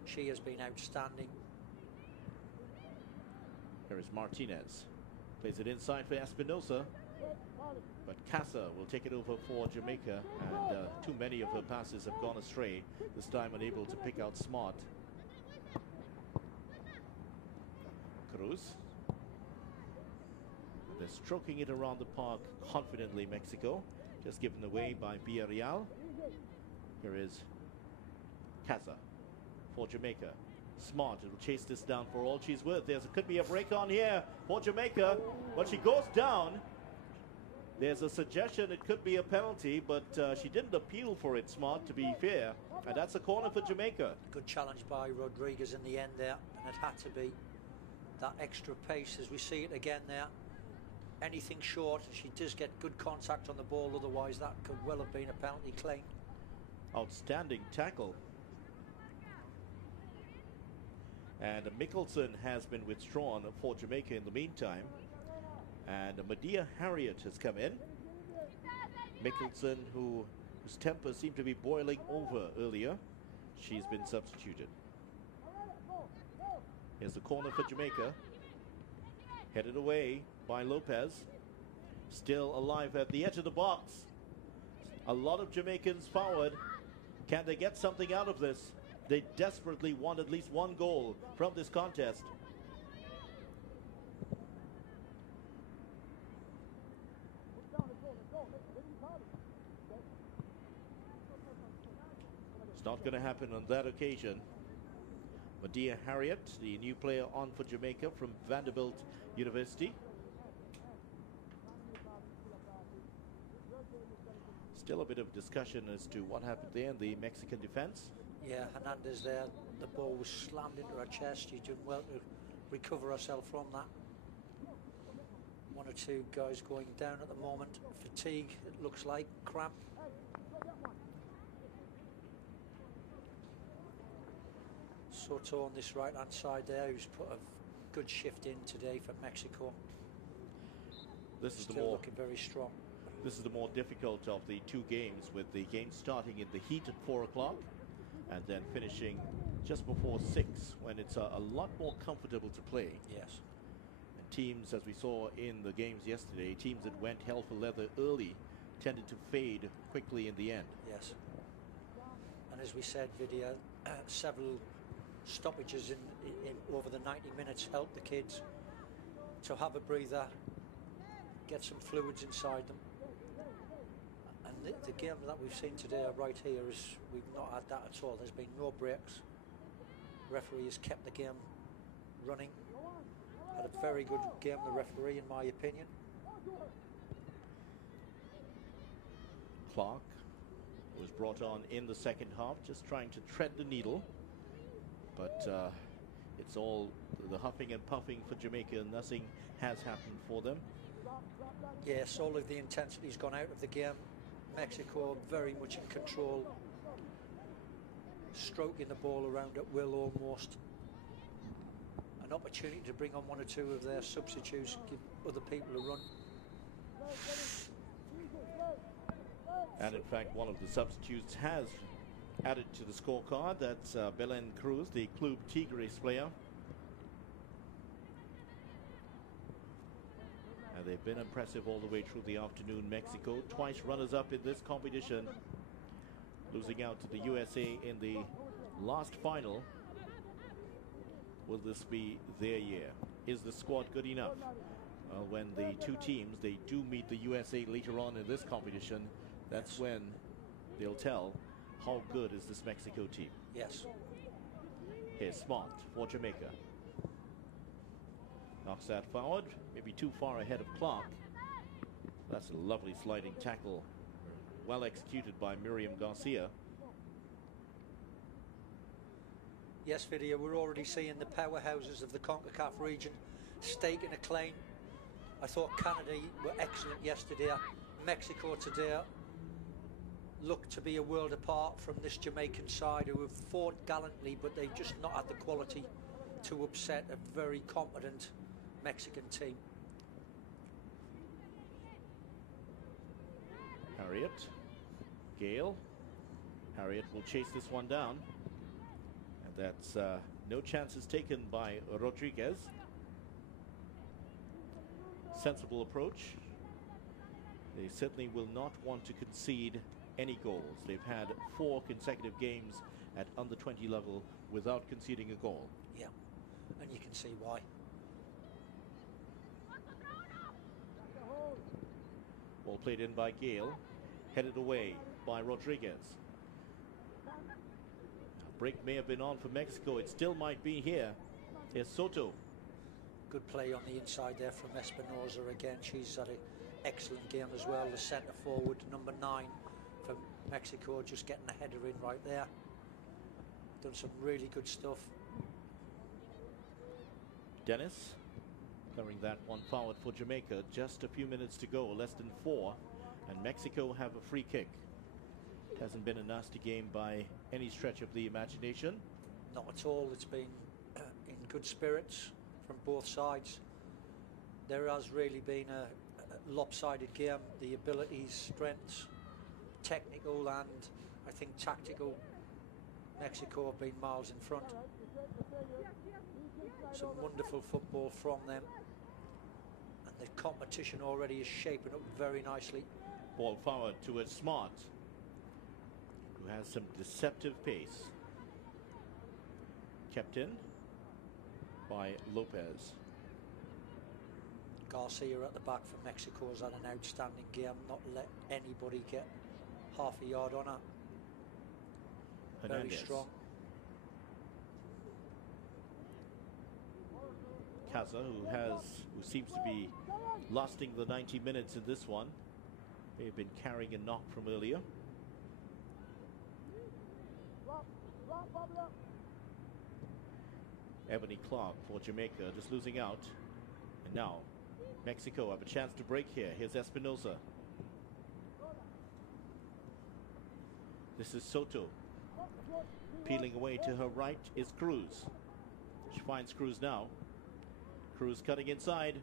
She has been outstanding. Here is Martinez. Plays it inside for Espinosa. But Casa will take it over for Jamaica, and too many of her passes have gone astray. This time unable to pick out Smart. Cruz. They're stroking it around the park confidently, Mexico. Just given away by Villarreal. Here is Casa for Jamaica. Smart, it'll chase this down for all she's worth. Could be a break on here for Jamaica, but she goes down. There's a suggestion it could be a penalty, but she didn't appeal for it, Smart, to be fair. And that's a corner for Jamaica. Good challenge by Rodriguez in the end there, and it had to be. That extra pace, as we see it again there. Anything short, she does get good contact on the ball, otherwise that could well have been a penalty claim. Outstanding tackle. And Mickelson has been withdrawn for Jamaica in the meantime. And Medea Harriet has come in. Mickelson, whose temper seemed to be boiling over earlier, she's been substituted. Here's the corner for Jamaica. Headed away by Lopez. Still alive at the edge of the box. A lot of Jamaicans forward. Can they get something out of this? They desperately want at least one goal from this contest. It's not going to happen on that occasion. Medea Harriet, the new player on for Jamaica from Vanderbilt University. Still a bit of discussion as to what happened there in the Mexican defense. Yeah, Hernandez there, the ball was slammed into her chest. She's doing well to recover herself from that. One or two guys going down at the moment. Fatigue, it looks like, cramp. Soto on this right hand side there, who's put a good shift in today for Mexico. This is still looking very strong. This is the more difficult of the two games, with the game starting in the heat at 4 o'clock and then finishing just before 6, when it's a lot more comfortable to play. Yes. And teams, as we saw in the games yesterday, teams that went hell for leather early tended to fade quickly in the end. Yes. And as we said, Video, several stoppages in over the 90 minutes helped the kids to have a breather, get some fluids inside them. And the game that we've seen today right here is, we've not had that at all. There's been no breaks. Referee has kept the game running. Had a very good game, the referee, in my opinion. Clark was brought on in the second half, just trying to thread the needle. But it's all the huffing and puffing for Jamaica. Nothing has happened for them. Yes, all of the intensity's gone out of the game. Mexico very much in control, stroking the ball around at will almost. An opportunity to bring on one or two of their substitutes, give other people a run. And in fact, one of the substitutes has added to the scorecard. That's Belen Cruz, the Club Tigres player. And they've been impressive all the way through the afternoon. Mexico, twice runners-up in this competition, losing out to the USA in the last final. Will this be their year? Is the squad good enough? When the two teams, they do meet the USA later on in this competition, that's when they'll tell how good is this Mexico team. Yes. Here's Smart for Jamaica. Knocks that forward, maybe too far ahead of Clark. That's a lovely sliding tackle, well executed by Miriam Garcia. Yes, Vidya, we're already seeing the powerhouses of the Concacaf region staking a claim. I thought Canada were excellent yesterday. Mexico today looked to be a world apart from this Jamaican side, who have fought gallantly, but they've just not had the quality to upset a very competent Mexican team. Harriet, Gale. Harriet will chase this one down. And that's no chances taken by Rodriguez. Sensible approach. They certainly will not want to concede any goals. They've had 4 consecutive games at under-20 level without conceding a goal. Yeah, and you can see why. Ball played in by Gale, headed away by Rodriguez. A break may have been on for Mexico. It still might be here. Here's Soto. Good play on the inside there from Espinosa again. She's had an excellent game as well. The centre forward, number 9 for Mexico, just getting a header in right there. Done some really good stuff. Dennis covering that one forward for Jamaica. Just a few minutes to go, less than 4, and Mexico have a free kick. It hasn't been a nasty game by any stretch of the imagination. Not at all. It's been in good spirits from both sides. There has really been a lopsided game. The abilities, strengths, technical and I think tactical, Mexico have been miles in front. Some wonderful football from them, and the competition already is shaping up very nicely. Ball forward towards Smart, who has some deceptive pace. Kept in by Lopez. Garcia at the back for Mexico has had an outstanding game, not let anybody get half a yard on her. Hernandez. Very strong. Casa, who seems to be lasting the 90 minutes in this one. They've been carrying a knock from earlier. Ebony Clark for Jamaica, just losing out. And now Mexico have a chance to break here. Here's Espinosa. This is Soto. Peeling away to her right is Cruz. She finds Cruz now. Cruz cutting inside.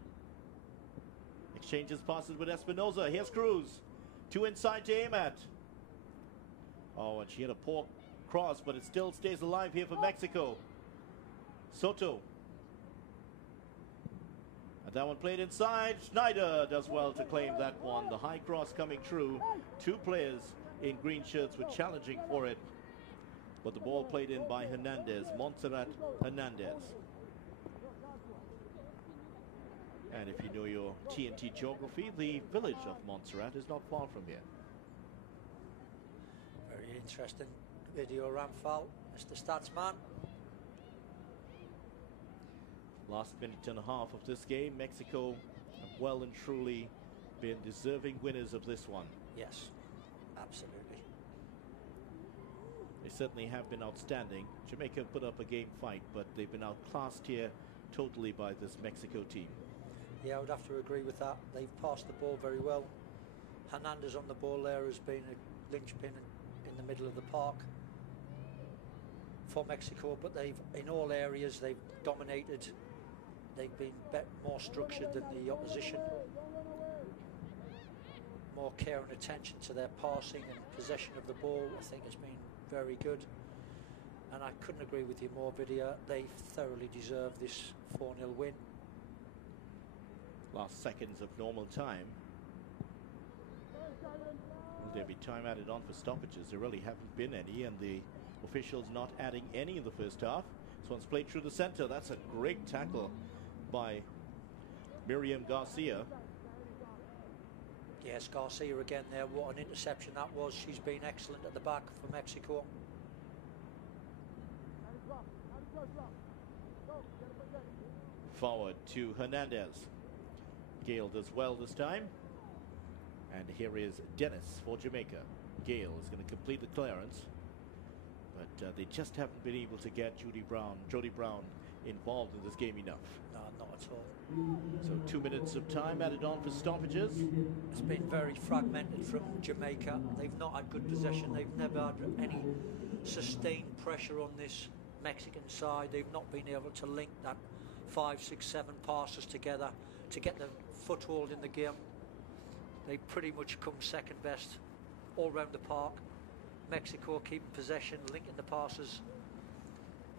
Exchanges passes with Espinosa. Here's Cruz. 2 inside to aim at. Oh, and she had a poor cross, but it still stays alive here for Mexico. Soto. And that one played inside. Schneider does well to claim that one. The high cross coming through. 2 players in green shirts were challenging for it. But the ball played in by Hernandez. Montserrat Hernandez. And if you know your TNT geography, the village of Montserrat is not far from here. Very interesting video, Ramphal, Mr. Statsman. Last minute and a half of this game, Mexico have well and truly been deserving winners of this one. Yes, absolutely. They certainly have been outstanding. Jamaica put up a game fight, but they've been outclassed here totally by this Mexico team. Yeah, I would have to agree with that. They've passed the ball very well. Hernandez on the ball there has been a linchpin in the middle of the park for Mexico, but they've, in all areas, they've dominated. They've been more structured than the opposition. More care and attention to their passing and possession of the ball, I think, has been very good. And I couldn't agree with you more, Vidya. They thoroughly deserve this 4-0 win. Last seconds of normal time. Will there be time added on for stoppages? There really haven't been any, and the officials not adding any in the first half. This one's played through the center. That's a great tackle by Miriam Garcia. Yes, Garcia again there. What an interception that was. She's been excellent at the back for Mexico. Forward to Hernandez. Gale does well this time. And here is Dennis for Jamaica. Gale is going to complete the clearance. But they just haven't been able to get Jody Brown involved in this game enough. No, not at all. So 2 minutes of time added on for stoppages. It's been very fragmented from Jamaica. They've not had good possession. They've never had any sustained pressure on this Mexican side. They've not been able to link that 5, 6, 7 passes together to get the foothold in the game. They pretty much come second best all round the park. Mexico keeping possession, linking the passes.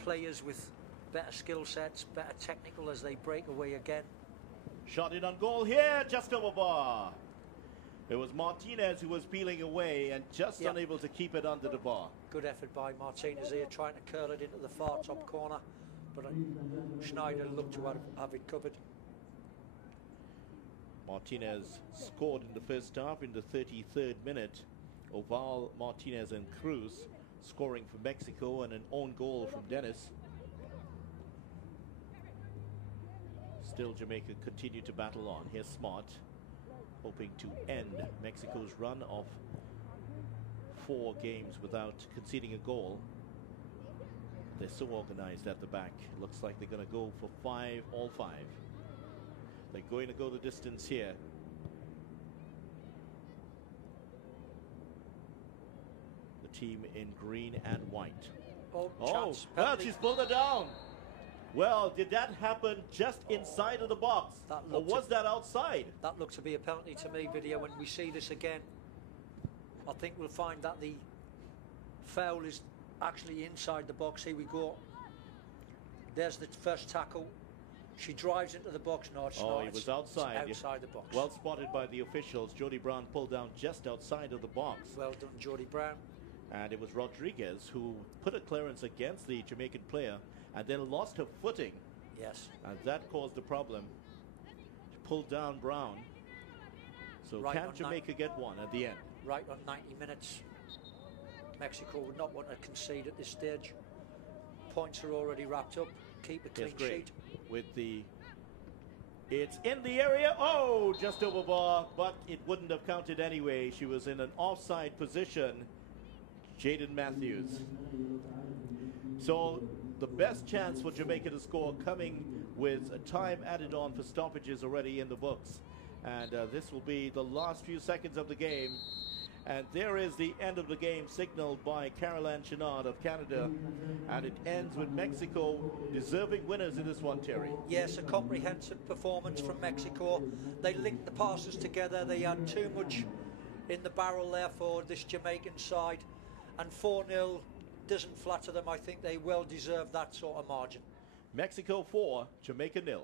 Players with better skill sets, better technical as they break away again. Shot in on goal here, just over bar. It was Martinez who was peeling away and just unable to keep it under the bar. Good effort by Martinez here, trying to curl it into the far top corner, but Schneider looked to have it covered. Martinez scored in the first half in the 33rd minute. Oval, Martinez and Cruz scoring for Mexico, and an own goal from Dennis. Still Jamaica continue to battle on. Here's Smart, hoping to end Mexico's run of 4 games without conceding a goal. They're so organized at the back. It looks like they're going to go for 5, all 5. They're going to go the distance here. The team in green and white. Oh, well, she's pulled it down. Well, did that happen just inside of the box? Or was that outside? That looked to be a penalty to me, Video. When we see this again, I think we'll find that the foul is actually inside the box. Here we go. There's the first tackle. She drives into the box. No, it's not. It was outside. It's outside the box. Well spotted by the officials. Jody Brown pulled down just outside of the box. Well done, Jody Brown. And it was Rodriguez who put a clearance against the Jamaican player and then lost her footing. Yes. And that caused the problem. She pulled down Brown. So right, can Jamaica get one at the end? Right on 90 minutes. Mexico would not want to concede at this stage. Points are already wrapped up. Keep a clean sheet. With it's in the area. Oh, just over bar, but it wouldn't have counted anyway. She was in an offside position. Jaden Matthews. So the best chance for Jamaica to score coming with a time added on for stoppages already in the books. And this will be the last few seconds of the game. And there is the end of the game signaled by Caroline Chenard of Canada. And it ends with Mexico deserving winners in this one, Terry. Yes, a comprehensive performance from Mexico. They linked the passes together. They had too much in the barrel there for this Jamaican side. And 4-0 doesn't flatter them. I think they well deserve that sort of margin. Mexico 4, Jamaica 0.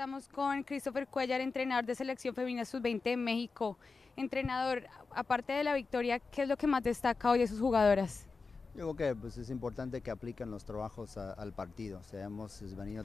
Estamos con Christopher Cuellar, entrenador de selección femenina sub-20 de México. Entrenador, aparte de la victoria, ¿qué es lo que más destaca hoy de sus jugadoras? Yo creo que pues, es importante que apliquen los trabajos al partido. O sea, hemos venido